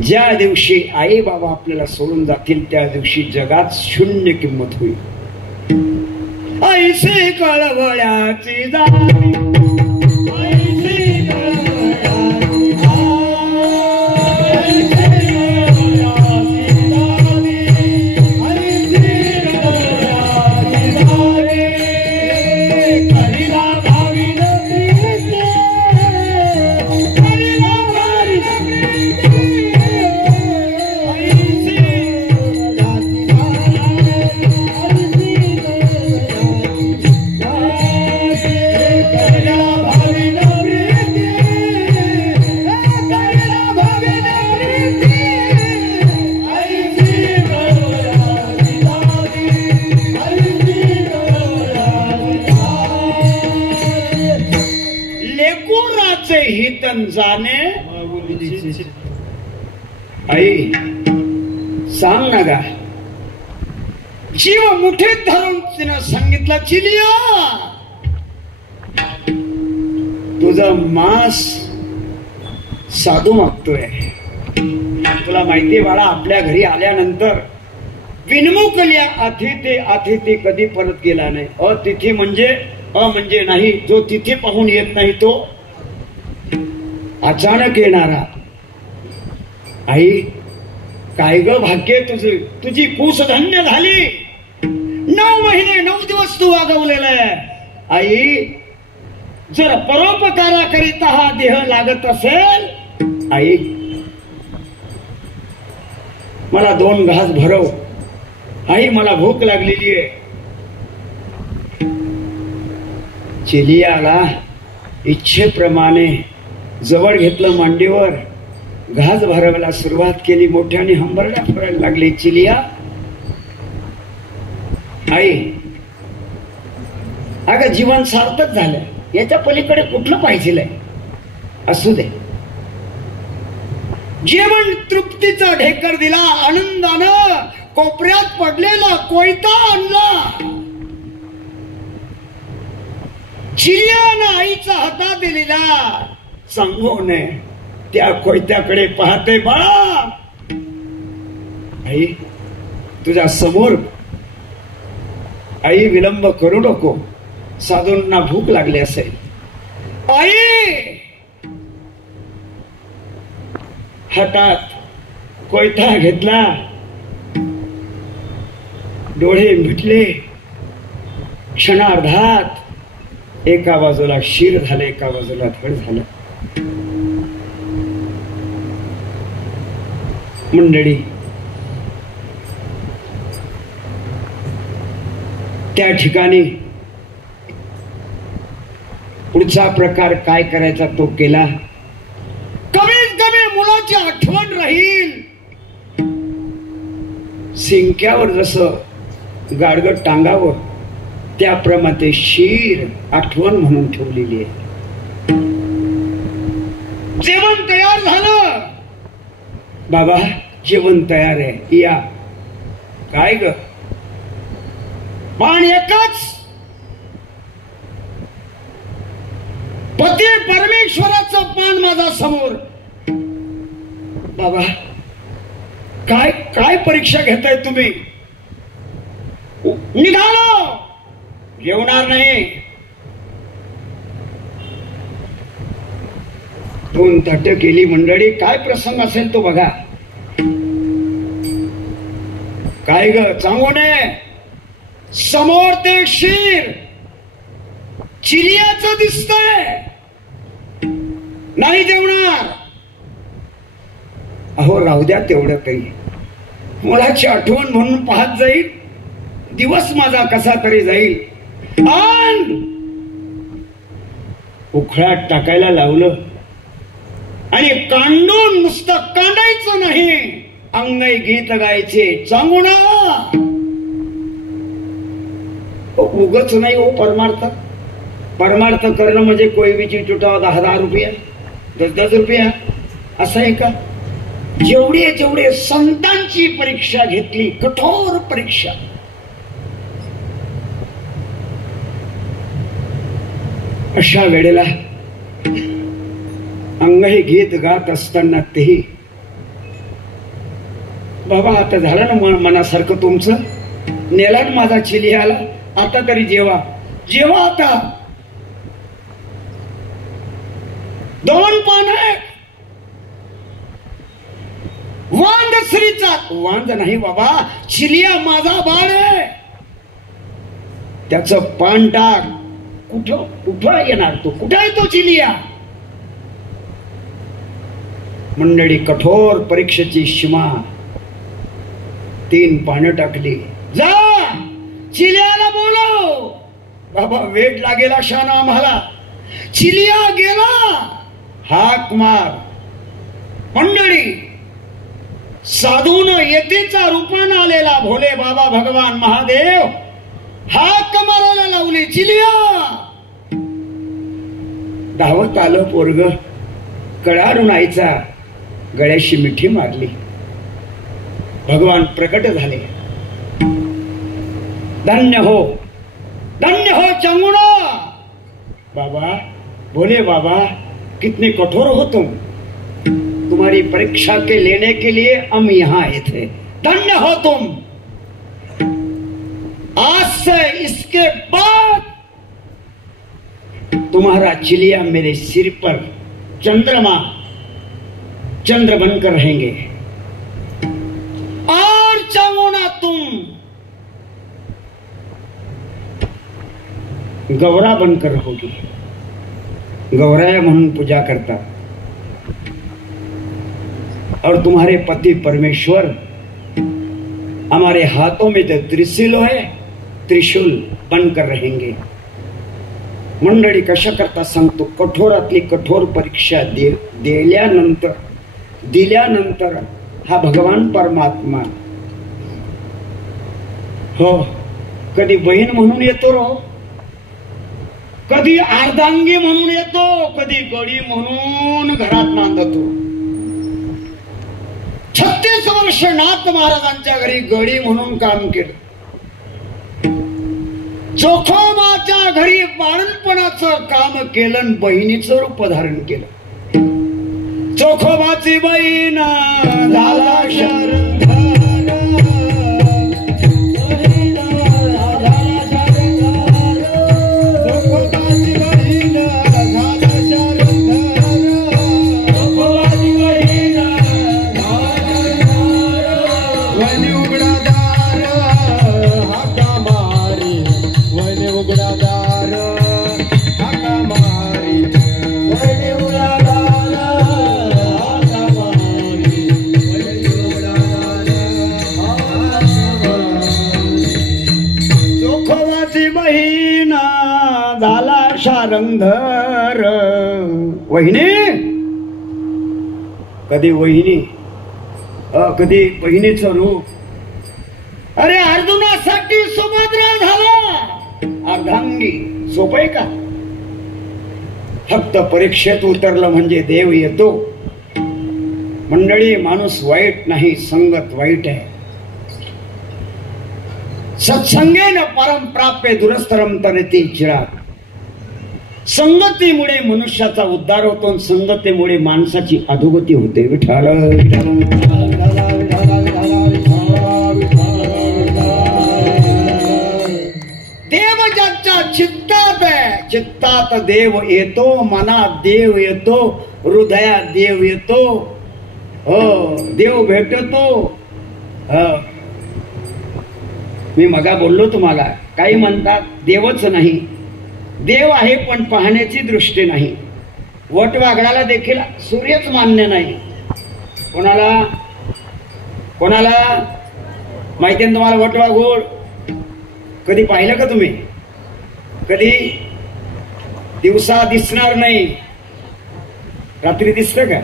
ज्या दिवशी आई बाबा आपल्याला सोडून जातील त्या दिवशी जगात शून्य किंमत होईल. ऐसे कळवळ्याची जाणी, ऐसे कळवळ्याची जाणे. आई सांग ना गा. जीव मुठीत धरून तिनं सांगितलं, चिलिया तुझं मांस साधू मागतोय. तुला माहितीये बाळा, आपल्या घरी आल्यानंतर विनमुकल्या अतिथी कधी परत गेला नाही. अतिथी म्हणजे म्हणजे नाही, जो तिथे पाहून येत नाही तो अचानक येणारा. आई काय ग भाग्य तुझी, तुझी पूस धन्य झाली. 9 महिने 9 दिवस तू वागवलेला आहे. आई जर परोपकाराकरिता हा देह लागत असेल, आई मला 2 घास भरव. आई मला भूक लागलेली आहे. चिलियाला इच्छेप्रमाणे जवळ घेतलं मांडीवर, घास भरायला सुरुवात केली. मोठ्याने हंबरड्या फोडायला लागली. चिलिया आई अगं जीवन सार्थक झालं, याच्या पलीकडे कुठलं पाहिजे? असू दे. जेवण तृप्तीचा ढेकर दिला. आनंदानं कोपऱ्यात पडलेला कोयता आणला. चिलियानं आईचा हातात दिलेला सांगून त्या कोयत्याकडे पाहते. बाळा आई तुझ्या समोर. आई विलंब करू नको, साधूंना भूक लागली असेल. आई हातात कोयता घेतला, डोळे मिटले. क्षणार्धात एका बाजूला शिर झालं, एका बाजूला धड झालं. मंडळी त्या ठिकाणी पुढचा प्रकार काय करायचा तो केला. कमीत कमी मुलाची आठवण राहील. सिंक्यावर जसं गाडगं टांगावं त्याप्रमाणे शिर आठवण म्हणून ठेवलेली आहे. बाबा जेवण तयार आहे, या. काय ग पण एकच पती परमेश्वराचं पान माझा समोर. बाबा काय काय परीक्षा घेताय तुम्ही? निघालो, जेवणार नाही. 2 ताटं केली मंडळी. काय प्रसंग असेल तो बघा. काय ग सांगू नये. समोर ते क्षीर चिलियाचं दिसतंय, नाही जेवणार. अहो राहू द्या तेवढं काही, मुलाची आठवण म्हणून पाहत जाईल, दिवस माझा कसा तरी जाईल. आण उखळ्यात टाकायला लावलं आणि कांडून नुसतं कांडायचं नाही, अंगई गीत गायचे. सांगू ना उगच नाही हो परमार्थ. परमार्थ करणं म्हणजे कोयबीची तुटावा 10-10 रुपया 10-10 रुपया असं आहे का? जेवढे संतांची परीक्षा घेतली, कठोर परीक्षा. अशा वेळेला अंगही गीत गात असताना तेही बाबा आता झालं ना मनासारखं तुमचं, नेला ना माझा चिलियाला, आता तरी जेवा जेवा. आता 2 पान आहे. वांद श्रीचा वांद नाही बाबा, चिलिया माझा बाळ आहे, त्याचं पान टाक. कुठं येणार तू? कुठं आहे तो चिलिया? मंडळी कठोर परीक्षेची सीमा. 3 पानं टाकली. जा चिलियाला बोलव. बाबा वेट लागेल शान आम्हाला. चिलिया गेला, हाक मार. मंडळी साधून येतेचा रूपानं आलेला भोले बाबा भगवान महादेव हाक मारायला लावली. चिलिया धावत आलं पोरग, कळारून आईचा गळ्याशी मिठी मारली. भगवान प्रकट झाले. धन्य हो चंगुणा. बाबा भोले बाबा कितने कठोर हो तुम, तुम्हारी परीक्षा के लेने के लिए हम यहाँ आए थे. धन्य हो तुम. आज से इसके बाद तुम्हारा चिलिया मेरे सिर पर चंद्र बनकर रहेंगे, और चावोना तुम गौरा बनकर रहोगी. गौराया म्हणून पूजा करता. और तुम्हारे पति परमेश्वर हमारे हाथों में जो त्रिशूल है, त्रिशूल बनकर रहेंगे. मंडळी कशा करता सांगतो. कठोरातली कठोर परीक्षा दिल्यानंतर हा भगवान परमात्मा हो कधी बहीण म्हणून येतो रो, कधी अर्धांगी म्हणून येतो, कधी गडी म्हणून घरात नांदतो. 36 वर्ष नाथ महाराजांच्या घरी गडी म्हणून काम केलं. जोखोबाच्या घरी बाळणपणाचं काम केलं आणि बहिणीचं रूप धारण केलं. जोखोबाची बहीण झाला शरण. शारंधर वहिनी, कधी वहिनी कधी बहिणीचं रूप. अरे अर्जुनासाठी सुभद्रा झाला अर्धांगी. सोपं आहे का? फक्त परीक्षेत उतरलं म्हणजे देव येतो. मंडळी, माणूस वाईट नाही, संगत वाईट आहे. सत्संगेन परम प्राप्य दुरस्तरम तरते चिराग. संगतीमुळे मनुष्याचा उद्धार होतो आणि संगतीमुळे माणसाची अधोगती होते. विठ्ठल देव ज्याच्या चित्तात आहे, चित्तात देव येतो, मनात देव येतो, हृदयात देव येतो. हो, देव भेटतो. मी मगा बोललो तुम्हाला, काही म्हणतात देवच नाही. देव आहे पण पाहण्याची दृष्टी नाही. वटवाघळाला देखील सूर्यच मान्य नाही. कोणाला कोणाला माहिती आहे तुम्हाला? वटवाघूळ कधी पाहिलं का तुम्ही? कधी? दिवसा दिसणार नाही, रात्री दिसतं का?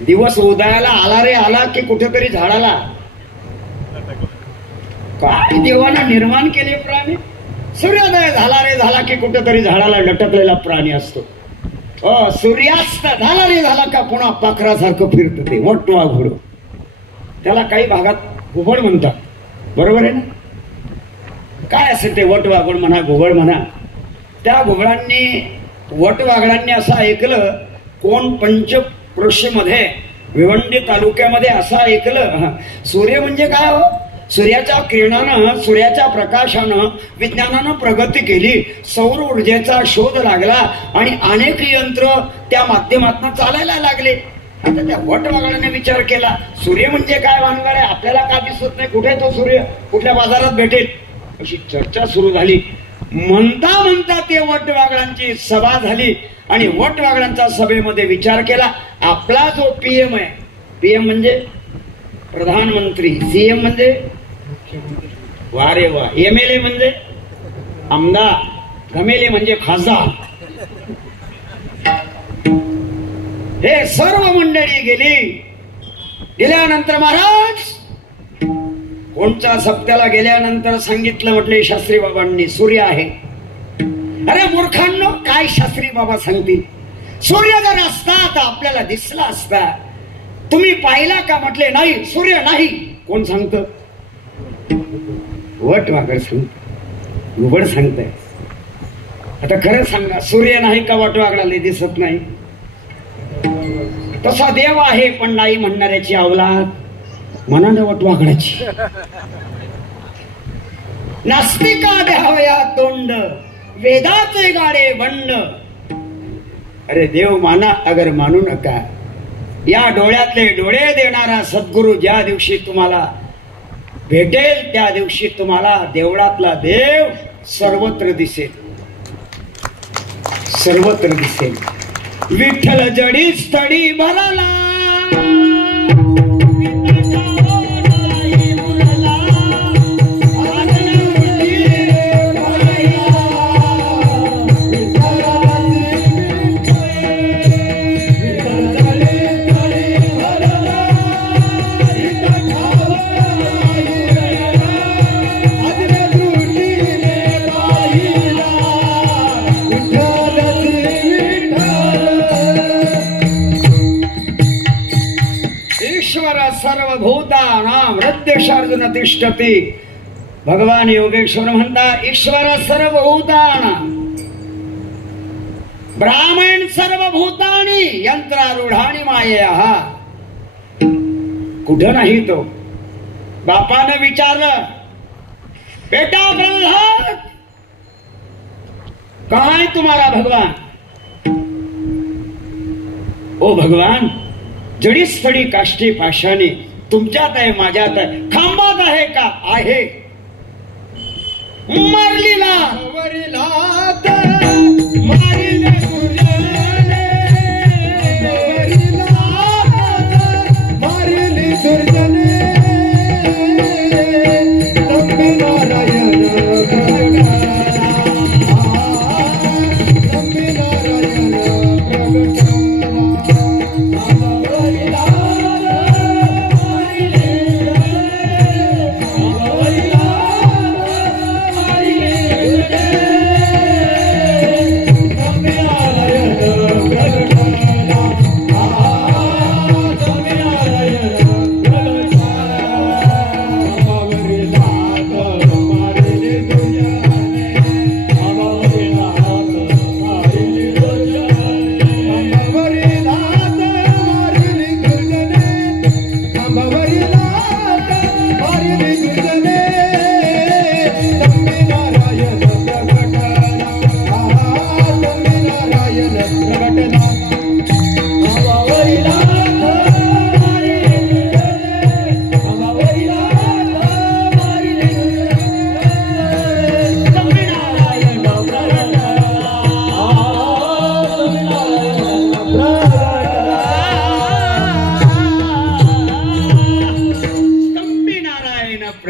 दिवस उदयाला आला रे आला की कुठेतरी झाडाला. काय देवानं निर्माण केले प्राणी. सूर्योदय झाला रे झाला की कुठेतरी झाडाला लटकलेला प्राणी असतो. सूर्यास्त झाला रे झाला का पुन्हा पाखरासारखं फिरत ते वटवाघूळ. त्याला काही भागात घुबड म्हणतात, बरोबर आहे ना? काय असेल ते वटवाघूळ म्हणा, घुबड म्हणा. त्या घुबडांनी, वटवाघळांनी असं ऐकलं, कोण पंचक्रोशीमध्ये भिवंडी तालुक्यामध्ये असं ऐकलं, सूर्य म्हणजे काय हो? सूर्याच्या किरणानं, सूर्याच्या प्रकाशानं विज्ञानानं प्रगती केली, सौर ऊर्जेचा शोध लागला आणि अनेक यंत्र त्या माध्यमातून चालायला लागले. आता त्या वटवाघळाने विचार केला, सूर्य म्हणजे काय भानगड आहे, आपल्याला का दिसत नाही, कुठे तो सूर्य, कुठल्या बाजारात भेटेल, अशी चर्चा सुरू झाली. म्हणता म्हणता ते वटवाघळांची सभा झाली आणि वटवाघळांच्या सभेमध्ये विचार केला, आपला जो पीएम आहे, पीएम म्हणजे प्रधानमंत्री, सीएम म्हणजे वा रे वा, एमएलए म्हणजे आमदार, एमएलए म्हणजे खासदार, हे सर्व मंडळी गेली. गेल्यानंतर महाराज कोणच्या सप्त्याला गेल्यानंतर सांगितलं, म्हटले शास्त्री बाबांनी सूर्य आहे. अरे मूर्खांनो, काय शास्त्री बाबा सांगतील? सूर्य जर असता तर आपल्याला दिसला असता. तुम्ही पाहिला का? म्हटले नाही, सूर्य नाही. कोण सांगत? वटवाघळ सांगत, घुबड सांगताय. आता खरं सांगा, सूर्य नाही का वटवाघळाला दिसत नाही? तसा देव आहे पण नाही म्हणणाऱ्याची अवलाद मनाने वटवाघळाची. नास्तिका द्यावया तोंड, वेदाचे गाडे बंड. अरे देव माना अगर मानू नका. या डोळ्यातले डोळे देणारा सद्गुरु ज्या दिवशी तुम्हाला भेटेल त्या दिवशी तुम्हाला देवळातला देव सर्वत्र दिसेल, सर्वत्र दिसेल. विठ्ठल जडी स्थळी भरला, सर्वभूतानां हृदयेशार्जुन तिष्ठति. भगवान योगेश्वर म्हणता, ईश्वर सर्वभूतानां, ब्राह्मण सर्वभूतानि यंत्रारूढानि मायेयः. कुठं नाही तो. बापानं विचारलं, बेटा प्रल्हाद कहाँ है तुम्हारा भगवान? ओ भगवान, जडी स्थळी काष्टी पाशाने, तुमच्यात आहे माझ्यात आहे, खांबात आहे का? आहे. मारलीला वरिलात मारिले दुर्जने, वरिलात मारिले दुर्जने. तंबी नारायण प्रगटाला, तंबी नारायण प्रगटाला.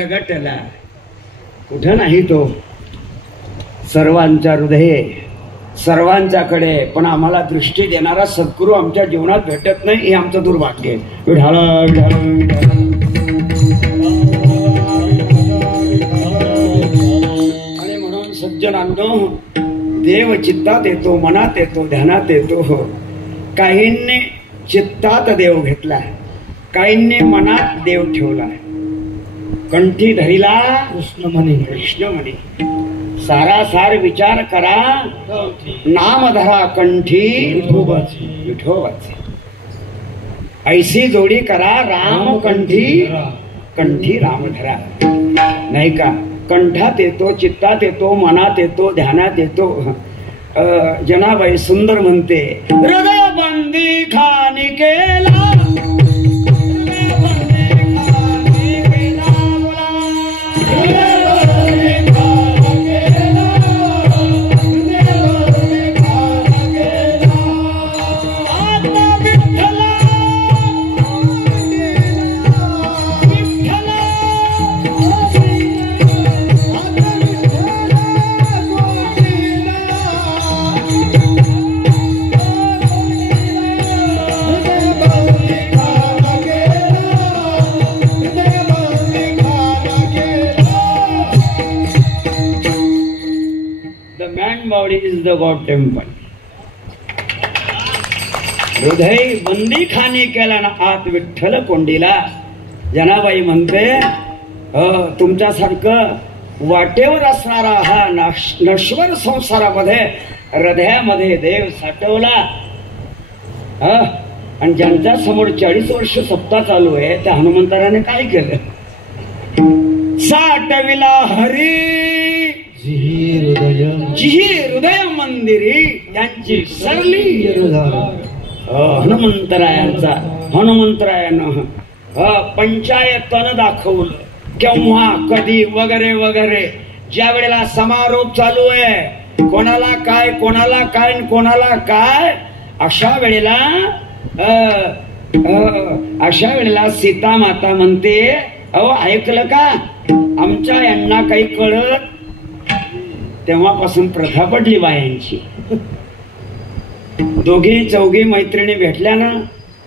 गडगटला. कुठं नाही तो, सर्वांच्या हृदये, सर्वांच्याकडे, पण आम्हाला दृष्टी देणारा सद्गुरू आमच्या जीवनात भेटत नाही, हे आमचं दुर्भाग्य आहे. विठाला विठाला विठाला. आणि म्हणून सज्जनांनो, देव चित्तात येतो, मनात येतो, ध्यानात येतो. काहींनी चित्तात देव घेतला, काहींनी मनात देव ठेवला. कंठी धरिला कृष्णमणी कृष्णमणी. सारासार विचार करा, नाम धरा कंठी विठोबाची. विठोबाची. ऐसी जोडी करा, राम कंठी कंठी राम धरा. नाही का, कंठात येतो, चित्तात येतो, मनात येतो, ध्यानात येतो. जनाबाई सुंदर म्हणते, हृदय बंदी खानी केला, is the God temple. हृदय बंदी खाणी केला ना आत विठ्ठल कोंडीला. जनाबाई म्हणते, तुमच्यासारखं वाटेवर असणारा हा नश्वर संसारामध्ये हृदयामध्ये देव साठवला. आणि ज्यांच्या समोर 40 वर्ष सप्ताह चालू आहे त्या हनुमंतराने काय केलं? साठविला हरी जी हृदय मंदिरी त्यांची सरली. हनुमंतरायानं पंचायतन दाखवलं केव्हा कधी वगैरे वगैरे. ज्या वेळेला समारोप चालू आहे, कोणाला काय कोणाला काय कोणाला काय, अशा वेळेला सीता माता म्हणते, अहो ऐकलं का, आमच्या यांना काही कळत. तेव्हापासून प्रथा पडली बायांची. दोघी चौघी मैत्रिणी भेटल्या ना,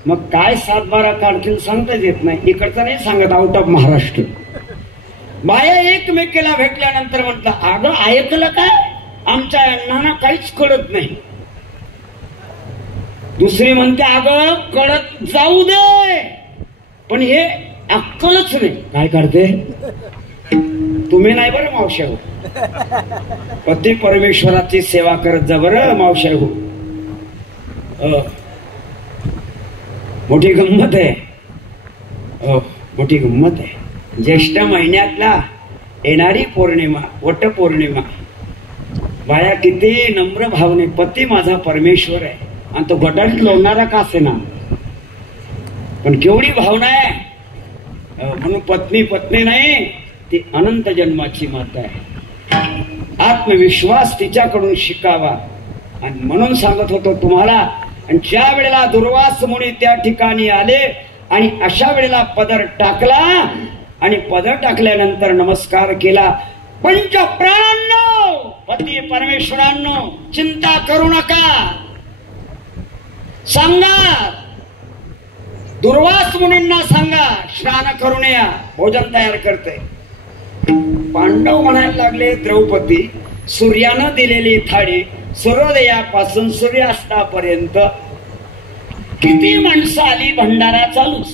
मग काय 7-12 काढतील सांगताच येत नाही. इकडचं नाही सांगत, आउट ऑफ महाराष्ट्र. बाया एकमेकीला भेटल्यानंतर म्हटलं, अगं ऐकलं काय, आमच्या यांना काहीच कळत नाही. दुसरी म्हणते, अगं कळत जाऊ दे, पण हे अक्कलच नाही. काय काढते तुम्ही? नाही बरं मावश्या हो, पती परमेश्वराची सेवा करत जा बरं मावश्या हो. मोठी गंमत आहे, मोठी गंमत आहे. ज्येष्ठ महिन्यातला येणारी पौर्णिमा, वट पौर्णिमा. बाया किती नम्र भावने, पती माझा परमेश्वर आहे आणि तो गटारीत लोणणारा का असेना, पण केवढी भावना आहे. म्हणून पत्नी पत्नी नाही, ती अनंत जन्माची माता आहे. आत्मविश्वास तिच्याकडून शिकावा. आणि म्हणून सांगत होतो तुम्हाला, आणि ज्या वेळेला दुर्वास मुनी त्या ठिकाणी आले आणि अशा वेळेला पदर टाकला आणि पदर टाकल्यानंतर नमस्कार केला. पंच प्राणांनो, पती परमेश्वरांनो, चिंता करू नका. सांगा दुर्वास मुनींना, सांगा स्नान करून या, भोजन तयार करते. पांडव म्हणायला लागले, द्रौपदी, सूर्यानं दिलेली थाळी सूर्योदयापासून सूर्यास्तापर्यंत किती माणसं आली, भंडारा चालूच,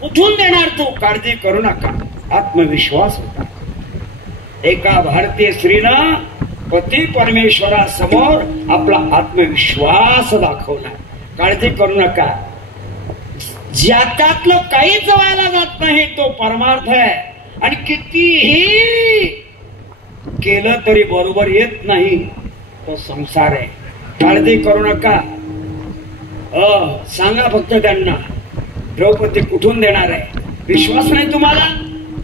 कुठून देणार तू? काळजी करू नका. आत्मविश्वास होता. एका भारतीय स्त्रीनं पती परमेश्वरासमोर आपला आत्मविश्वास दाखवला. काळजी करू नका. ज्याच्यातलं काहीच व्हायला जात नाही तो परमार्थ आहे. आणि कितीही केलं तरी बरोबर येत नाही तो संसार आहे. काळजी करू नका. सांगा फक्त त्यांना, द्रौपदी कुठून देणार आहे? विश्वास नाही तुम्हाला?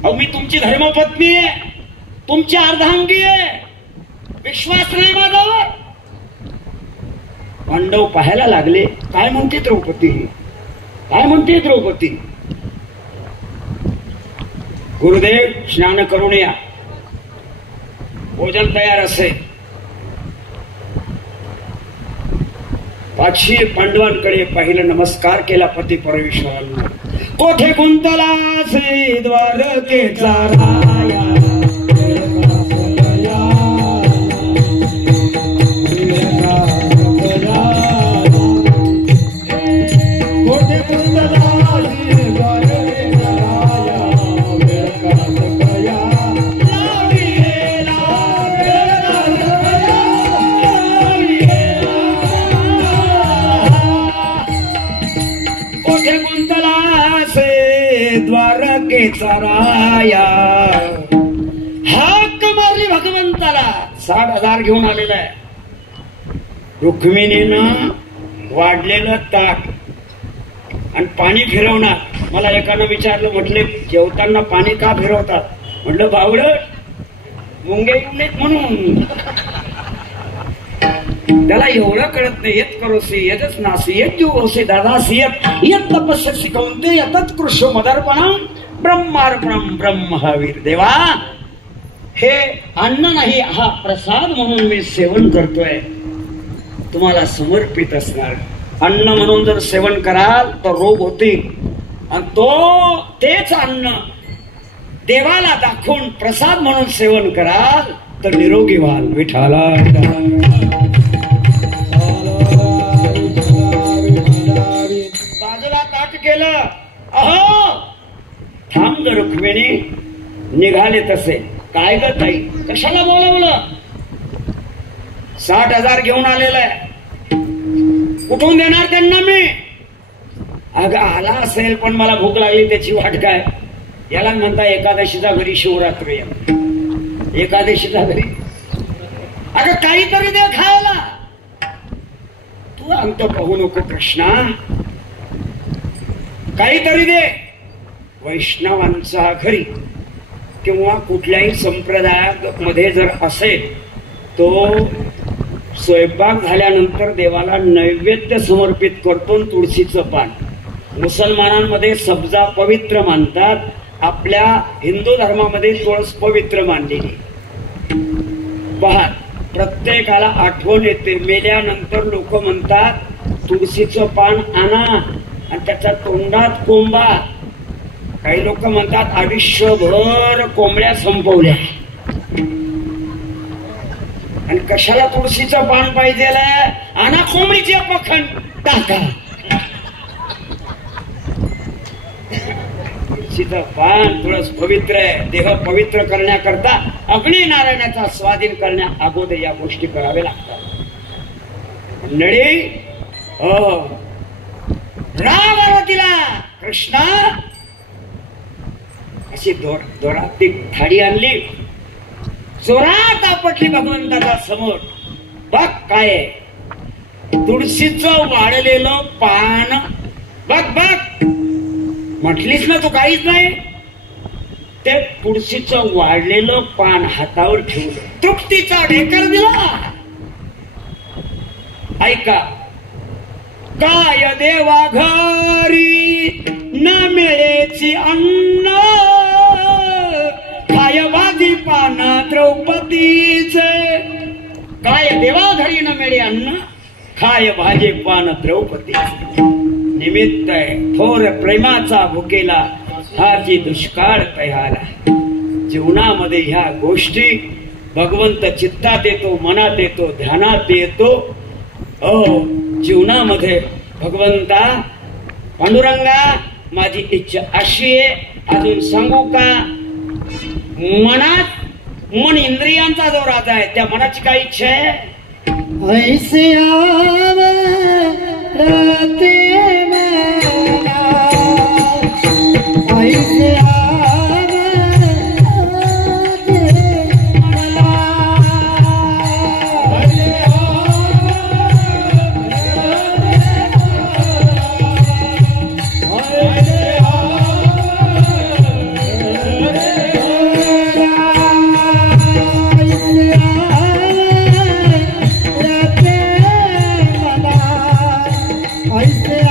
अहो मी तुमची धर्मपत्नी आहे, तुमची अर्धांगी आहे, विश्वास नाही माझ्यावर? पांडव पाहायला लागले, काय म्हणते द्रौपदी, काय म्हणते द्रौपदी. गुरुदेव स्नान करून या, भोजन तयार असेल. पाचशे पांडवांकडे पाहिलं, नमस्कार केला पती परमेश्वरांना. कोठे गुंतलासे द्वारकेचा राया, द्वारकेचा राया. हाक मारली भगवंताला. 60,000 घेऊन आलेला आहे. रुक्मिणीनं वाढलेलं ताक आणि पाणी फिरवणार. मला एकानं विचारलं, म्हटले जेवताना पाणी का फिरवतात? म्हटलं बावळट, मुंगे येऊ नयेत म्हणून. त्याला एवढं कळत नाही. येत करोसी येतच नासी येत जीवोसी दादासी येत तपस्यसी कौंते यतत कृष्ण मदर्पणम ब्रह्मार्पणम ब्रह्मवीर. देवा, हे अन्न नाही, हा प्रसाद म्हणून मी सेवन करतोय, तुम्हाला समर्पित असणार. अन्न म्हणून जर सेवन कराल तर रोग होतील, आणि तेच अन्न देवाला दाखवून प्रसाद म्हणून सेवन कराल तर निरोगी व्हाल. विठाला बाजूला ताट केलं. अहो थांब ग रुक्मिणी. निघाले तसे. काय ग ताई, कशाला बोलवलं? 60,000 घेऊन आलेलं आहे, कुठून देणार त्यांना मी? अगं आला असेल, पण मला भूक लागली त्याची वाट काय? याला म्हणता एकादशीचा घरी शिवरात्री. एकादशीचा घरी अगं काहीतरी दे खायला. तू अंत पाहू नको कृष्णा, काहीतरी दे. वैष्णवांचा घरी किंवा कुठल्याही संप्रदायामध्ये जर असेल, तो स्वयंपाक झाल्यानंतर देवाला नैवेद्य समर्पित करतो. तुळशीचं पान. मुसलमानांमध्ये सब्जा पवित्र मानतात, आपल्या हिंदू धर्मामध्ये तुळस पवित्र मानलेली. पहा, प्रत्येकाला आठवण येते. मेल्यानंतर लोक म्हणतात तुळशीचं पान आणा आणि त्याच्या तोंडात कोंबा. काही लोक म्हणतात आयुष्यभर कोंबड्या संपवल्या. आणि कशाला तुळशीचं पान पाहिजे? आणा कोंबडीचे पखंड टाका. तुळशीचं पान, तुळस पवित्र आहे. देह पवित्र करण्याकरता अग्नी नारायणाचा स्वाधीन करण्या अगोदर या गोष्टी कराव्या लागतात. मंडळी, रामरतीला कृष्णा अशी दोरात थाळी आणली, जोरात आपटली भगवंताच्या समोर. बघ काय तुळशीचं वाळलेलं पान. बघ बघ, म्हटलीस ना तू काहीच नाही. ते तुळशीचं वाळलेलं पान हातावर ठेवलं, तृप्तीचा ढेकर दिला. ऐका, काय देवा घरी न मिळेची अन्न, काय भाजी पान द्रौपदीचे. काय देवा घरी न मिळे अन्न, खाय भाजी पान द्रौपदीचे. निमित्त आहे थोर प्रेमाचा भुकेला, हाची दुष्काळ तयाला. जीवनामध्ये ह्या गोष्टी भगवंत चित्तात येतो, मनात येतो, ध्यानात येतो. जीवनामध्ये भगवंता पांडुरंगा, माझी इच्छा अशी आहे, अजून सांगू का? मनात मन इंद्रियांचा जो राजा आहे, त्या मनाची काय इच्छा आहे? ऐसे ऐसे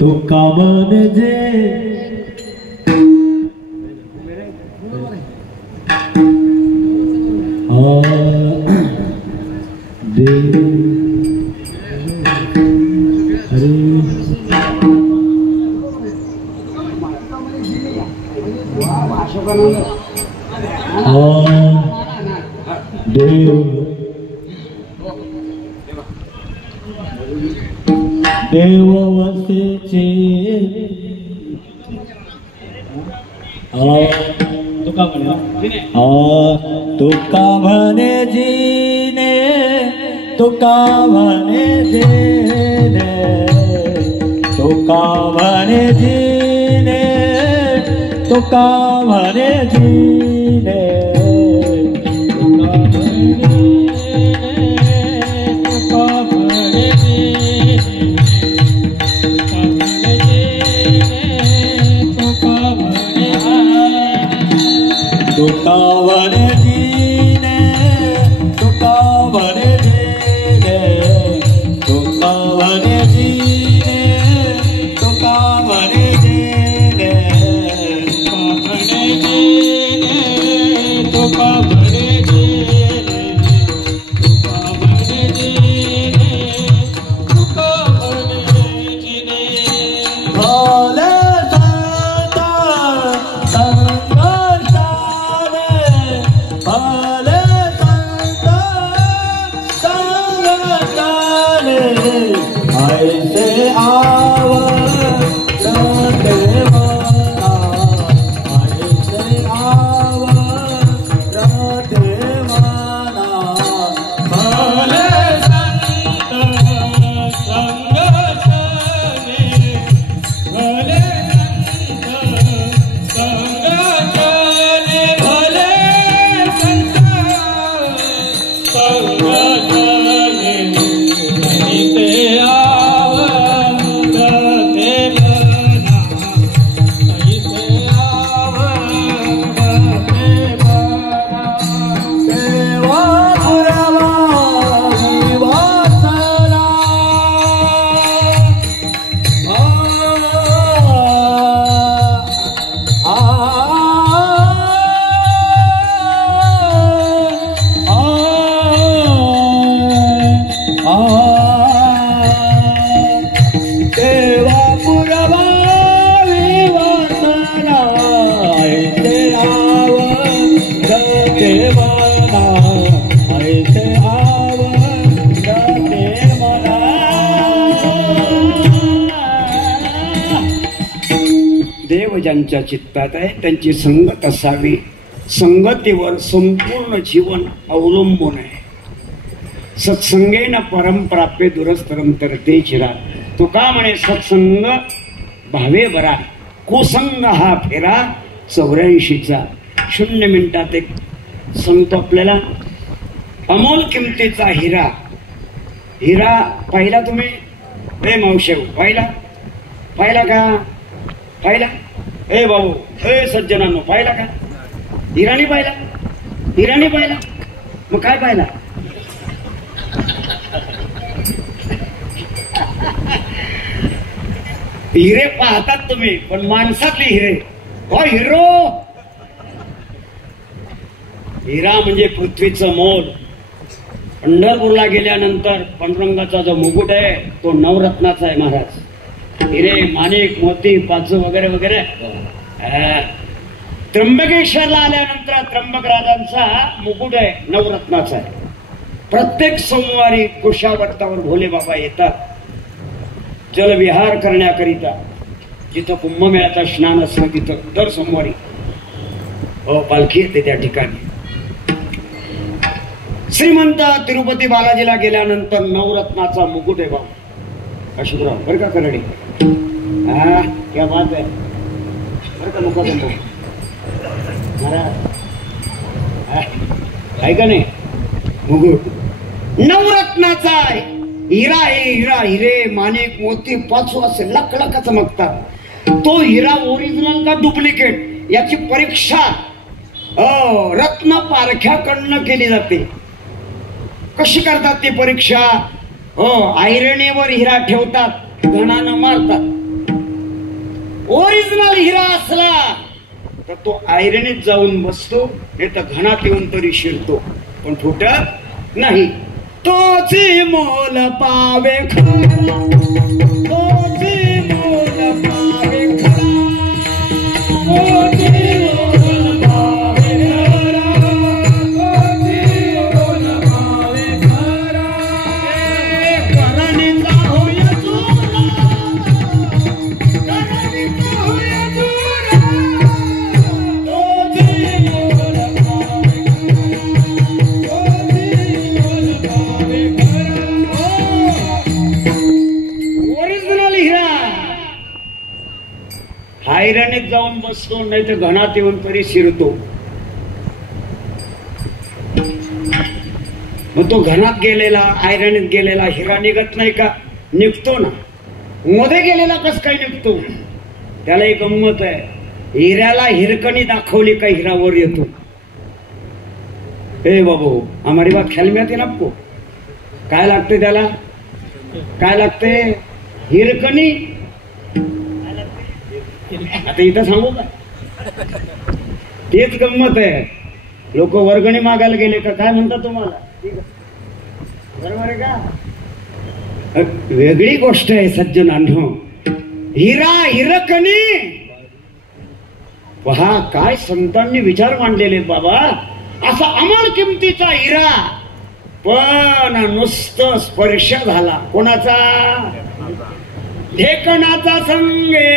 तुका म्हणजे देव वसेचे तुका म्हणे जीने तुका म्हणे जीने तुका म्हणे जीने तुका म्हणे जीने तुका म्हणे जीने तुका म्हणे जीने तुका म्हणे जीने तुका म्हणे जीने तुका म्हणे जीने तुका म्हणे जीने तुका म्हणे जीने भोले दाता संघर्षाने भोले दाता संघर्षाने ऐसे आवडते मला ऐसे आवडते मला भोले देव ज्यांच्या चित्तात आहे त्यांची संगत असावी. संगतीवर संपूर्ण जीवन अवलंबून आहे. सत्संगेन परमप्राप्य दुरस्तरम तरते चिरा. तुका म्हणे सत्संग भावे बरा, कुसंग हा फेरा 84चा. 0 मिनिटात एक सांगतो आपल्याला. अमोल किमतीचा हिरा. हिरा पाहिला तुम्ही? ए मावशेव पाहिला? पाहिला का? पाहिला? ए भाऊ, ए सज्जनांनो, पाहिला का? हिराणी पाहिला? हिराणी पाहिला? मग काय पाहिला? हिरे पाहतात तुम्ही, पण माणसातले हिरे. हो हिरो. हिरा म्हणजे पृथ्वीचं मोल. पंढरपूरला गेल्यानंतर पांडुरंगाचा जो मुकुट आहे तो नवरत्नाचा आहे महाराज. हिरे, माणिक, मोती, पाच वगैरे वगैरे. त्र्यंबकेश्वरला आल्यानंतर त्र्यंबक राजांचा मुकुट आहे नवरत्नाचा आहे. प्रत्येक सोमवारी कुशावर्तावर भोले बाबा येतात जलविहार करण्याकरिता. जिथं कुंभमेळ्याचा स्नान असतं तिथं दर सोमवारी पालखी येते त्या ठिकाणी. श्रीमंत तिरुपती बालाजीला गेल्यानंतर नवरत्नाचा मुकुट आहे बाबा. अशुभराव बरं का करडे? हा क्या बात आहे. बरं का नको महाराज आहे का नाही? मुकुट नवरत्नाचा आहे. हिरा आहे. हिरा, हिरे, माणिक, मोती 5 असे लख लख चमकतात. तो हिरा ओरिजिनल का डुप्लिकेट याची परीक्षा रत्न पारख्याकडनं केली जाते. कशी करतात ती परीक्षा? हो, ऐरणीवर हिरा ठेवतात, घणानं मारतात. तर तो ऐरणीत जाऊन बसतो, नाही तर घणात येऊन तरी शिरतो, पण फुटत नाही. तोची मोल पावे खरा, तोची मोल पावे खरा, तोची मोल पावे खरा, तोची मोल पावे खरा. करणीचा होय चोरा, करणीचा होय चोरा, तोची मोल पावे ऐरणीत जाऊन बसतो, नाही तर घणात येऊन तरी शिरतो. मग तो घणात गेलेला, ऐरणीत गेलेला हिरा निघत नाही का? निघतो ना. मध्ये गेलेला कस काय निघतो? त्याला एक गंमत आहे. हिऱ्याला हिरकणी दाखवली का हिरा वर येतो. ए बाबू, हमारी बात ख्याल में आती ना आपको? काय लागते त्याला? काय लागते? हिरकणी. आता इथं सांगू का? तेच गंमत आहे. लोक वर्गणी मागायला गेले का काय म्हणतात तुम्हाला? बरोबर आहे का? वेगळी गोष्ट आहे सज्जनांनो. हिरा हिरकणी पहा, काय संतांनी विचार मांडलेले बाबा. असा अमोल किमतीचा हिरा, पण नुसतं स्पर्श झाला कोणाचा? ढेकणाचा संगे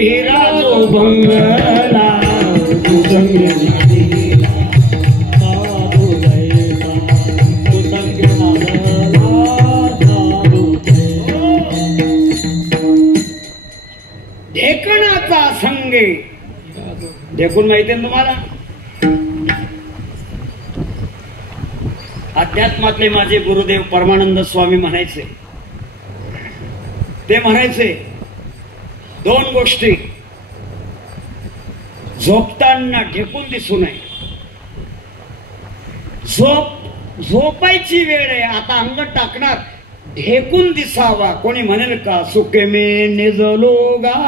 हिरा जो भंगला, तू संगे नाहीला, साधू दैसा, तू संगे नागला, साधू दैसा. ढेकणाचा संगे. ढेकून माहिती आहे तुम्हाला? अध्यात्मातले माझे गुरुदेव परमानंद स्वामी म्हणायचे. ते म्हणायचे दोन गोष्टी. झोपताना ढेकून दिसू नये. झोपायची वेळ आहे, आता अंग टाकणार, ढेकून दिसावा. कोणी म्हणेल का सुके मे निजलो गा?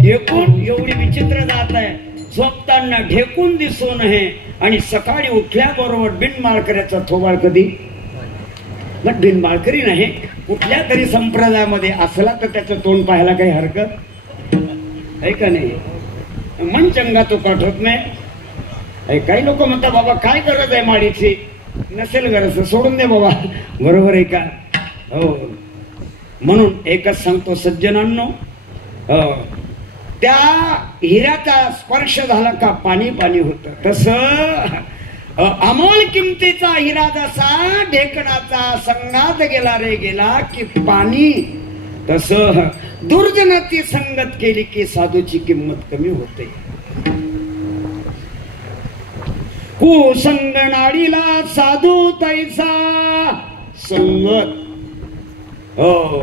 ढेकून एवढी विचित्र जात आहे. झोपताना ढेकून दिसू नये आणि सकाळी उठल्याबरोबर बिनमाळकऱ्याचा थोबाड कधी. मग बिनमाळकरी नाही, कुठल्या तरी संप्रदायामध्ये असला तर त्याचं तोंड पाहायला काही हरकत आहे का नाही? मन चंगा तो पाठवत नाही. काही लोक म्हणतात बाबा काय गरज आहे माडीची? नसेल गरज सोडून दे बाबा. बरोबर आहे का? हो. म्हणून एकच सांगतो सज्जनांनो, त्या हिऱ्याचा स्पर्श झाला का पाणी पाणी होत. तसं अमोल किमतीचा हिरा जसा ढेकणाचा संगात गेला रे गेला की पाणी, तसं दुर्जनाची संगत केली की साधूची किंमत कमी होते. कुसंग नाडीला साधू तैसा संगत.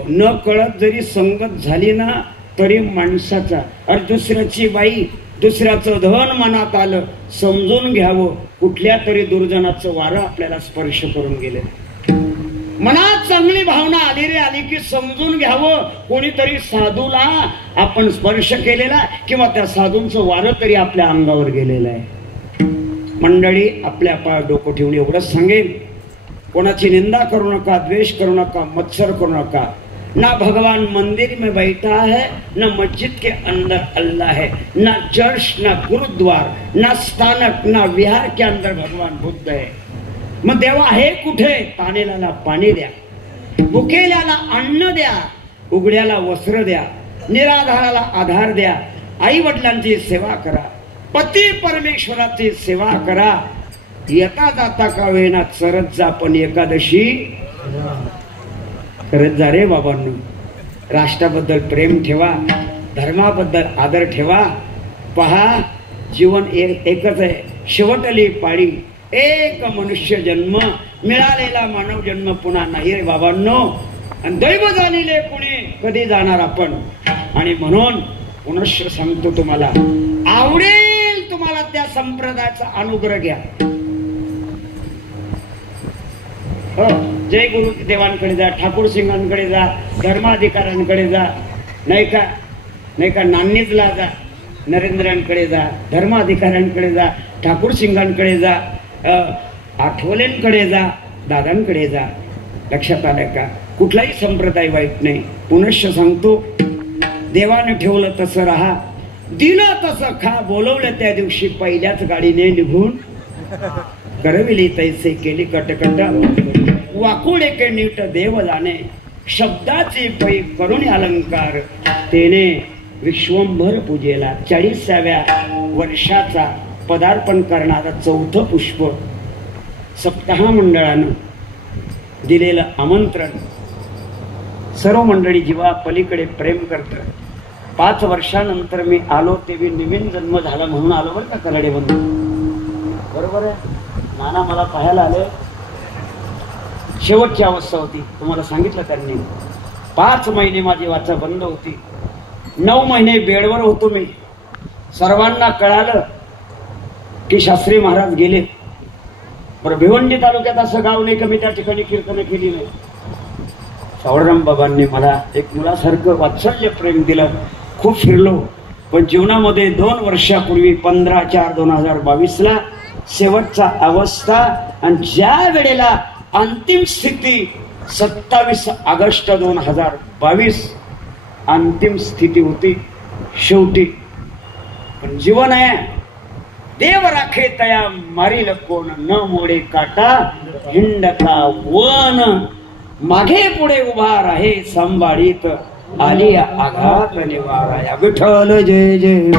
न कळत जरी संगत झाली ना तरी माणसाचा, अरे दुसऱ्याची बाई, दुसऱ्याचं धन मनात आलं, समजून घ्यावं. कुठल्या तरी दुर्जनाचं वारं आपल्याला स्पर्श करून गेले. मनात चांगली भावना आली रे आली की समजून घ्यावं. कोणीतरी साधूला आपण स्पर्श केलेला किंवा त्या साधूंचं वारं तरी आपल्या अंगावर गेलेलं आहे. मंडळी, आपल्या पाय डोकं ठेवून एवढंच सांगेन, कोणाची निंदा करू नका, द्वेष करू नका, मत्सर करू नका. ना भगवान मंदिर में बैठा है, ना मस्जिद के अंदर अल्लाह है, ना चर्च, ना गुरुद्वार, ना स्थानक, ना विहार के अंदर भगवान बुद्ध है. मग देवा आहे कुठे? तानेल्याला पाणी द्या, भुकेल्याला अन्न द्या, उघड्याला वस्त्र द्या, निराधाराला आधार द्या, आई वडिलांची सेवा करा, पती परमेश्वराची सेवा करा. येता जाता का वेळेना चरत जा, पण एकादशी करत जा रे बाबांनो. राष्ट्राबद्दल प्रेम ठेवा, धर्माबद्दल आदर ठेवा. पहा, जीवन एकच आहे, शेवटली पाळी, एक मनुष्य जन्म, मिळालेला मानव जन्म पुन्हा नाही रे बाबांनो. आणि दैव जाणिले कुणी, कधी जाणार आपण. आणि म्हणून पुनश्च सांगतो तुम्हाला, आवडेल तुम्हाला त्या संप्रदायाचा अनुग्रह घ्या. जय गुरु देवांकडे जा, ठाकूर सिंगांकडे जा, धर्माधिकाऱ्यांकडे जा, नाही का नान्नीजला जा, नरेंद्रांकडे जा, धर्माधिकाऱ्यांकडे जा, ठाकूर सिंगांकडे जा, आठवलेंकडे जा, दादांकडे जा. लक्षात आलं का? कुठलाही संप्रदाय वाईट नाही. पुनश्च सांगतो, देवाने ठेवलं तसं राहा, दिलं तसं खा. बोलवलं त्या दिवशी पहिल्याच गाडीने निघून, करविली तैसे केली कटकट, वाकुळे के नीट देव जाणे, शब्दाचे पै करुणी अलंकार, तेने विश्वंभर पूजेला. 40व्या वर्षाचा पदार्पण करणारा चौथं पुष्प सप्ताह मंडळानं दिलेलं आमंत्रण. सर्व मंडळी जीवा पलीकडे प्रेम करतात. 5 वर्षानंतर मी आलो तेव्हा नवीन जन्म झाला म्हणून आलो बरं का कलाडे बंधू. बरोबर आहे. नाना मला पाहायला आले, शेवटची अवस्था होती. तुम्हाला सांगितलं त्यांनी. 5 महिने माझी वाचा बंद होती. 9 महिने बेडवर होतो मी. सर्वांना कळालं की शास्त्री महाराज गेले. बरं, भिवंडी तालुक्यात असं गाव नाही का मी त्या ठिकाणी कीर्तन केली नाही. सावळराम बाबांनी मला एक मुलासारखं वात्सल्य प्रेम दिलं. खूप फिरलो, पण जीवनामध्ये 2 वर्षापूर्वी 15/4/2022 शेवटचा अवस्था, आणि ज्या वेळेला अंतिम स्थिती 27 ऑगस्ट 2022 अंतिम स्थिती होती. शेवटी पण जीवन आहे. देव राखे तया मारील कोण, न मोडे काटा हिंडता वन, मागे पुढे उभा राहे सांभाळीत, आली आघात निवारा. विठ्ठल जय जय.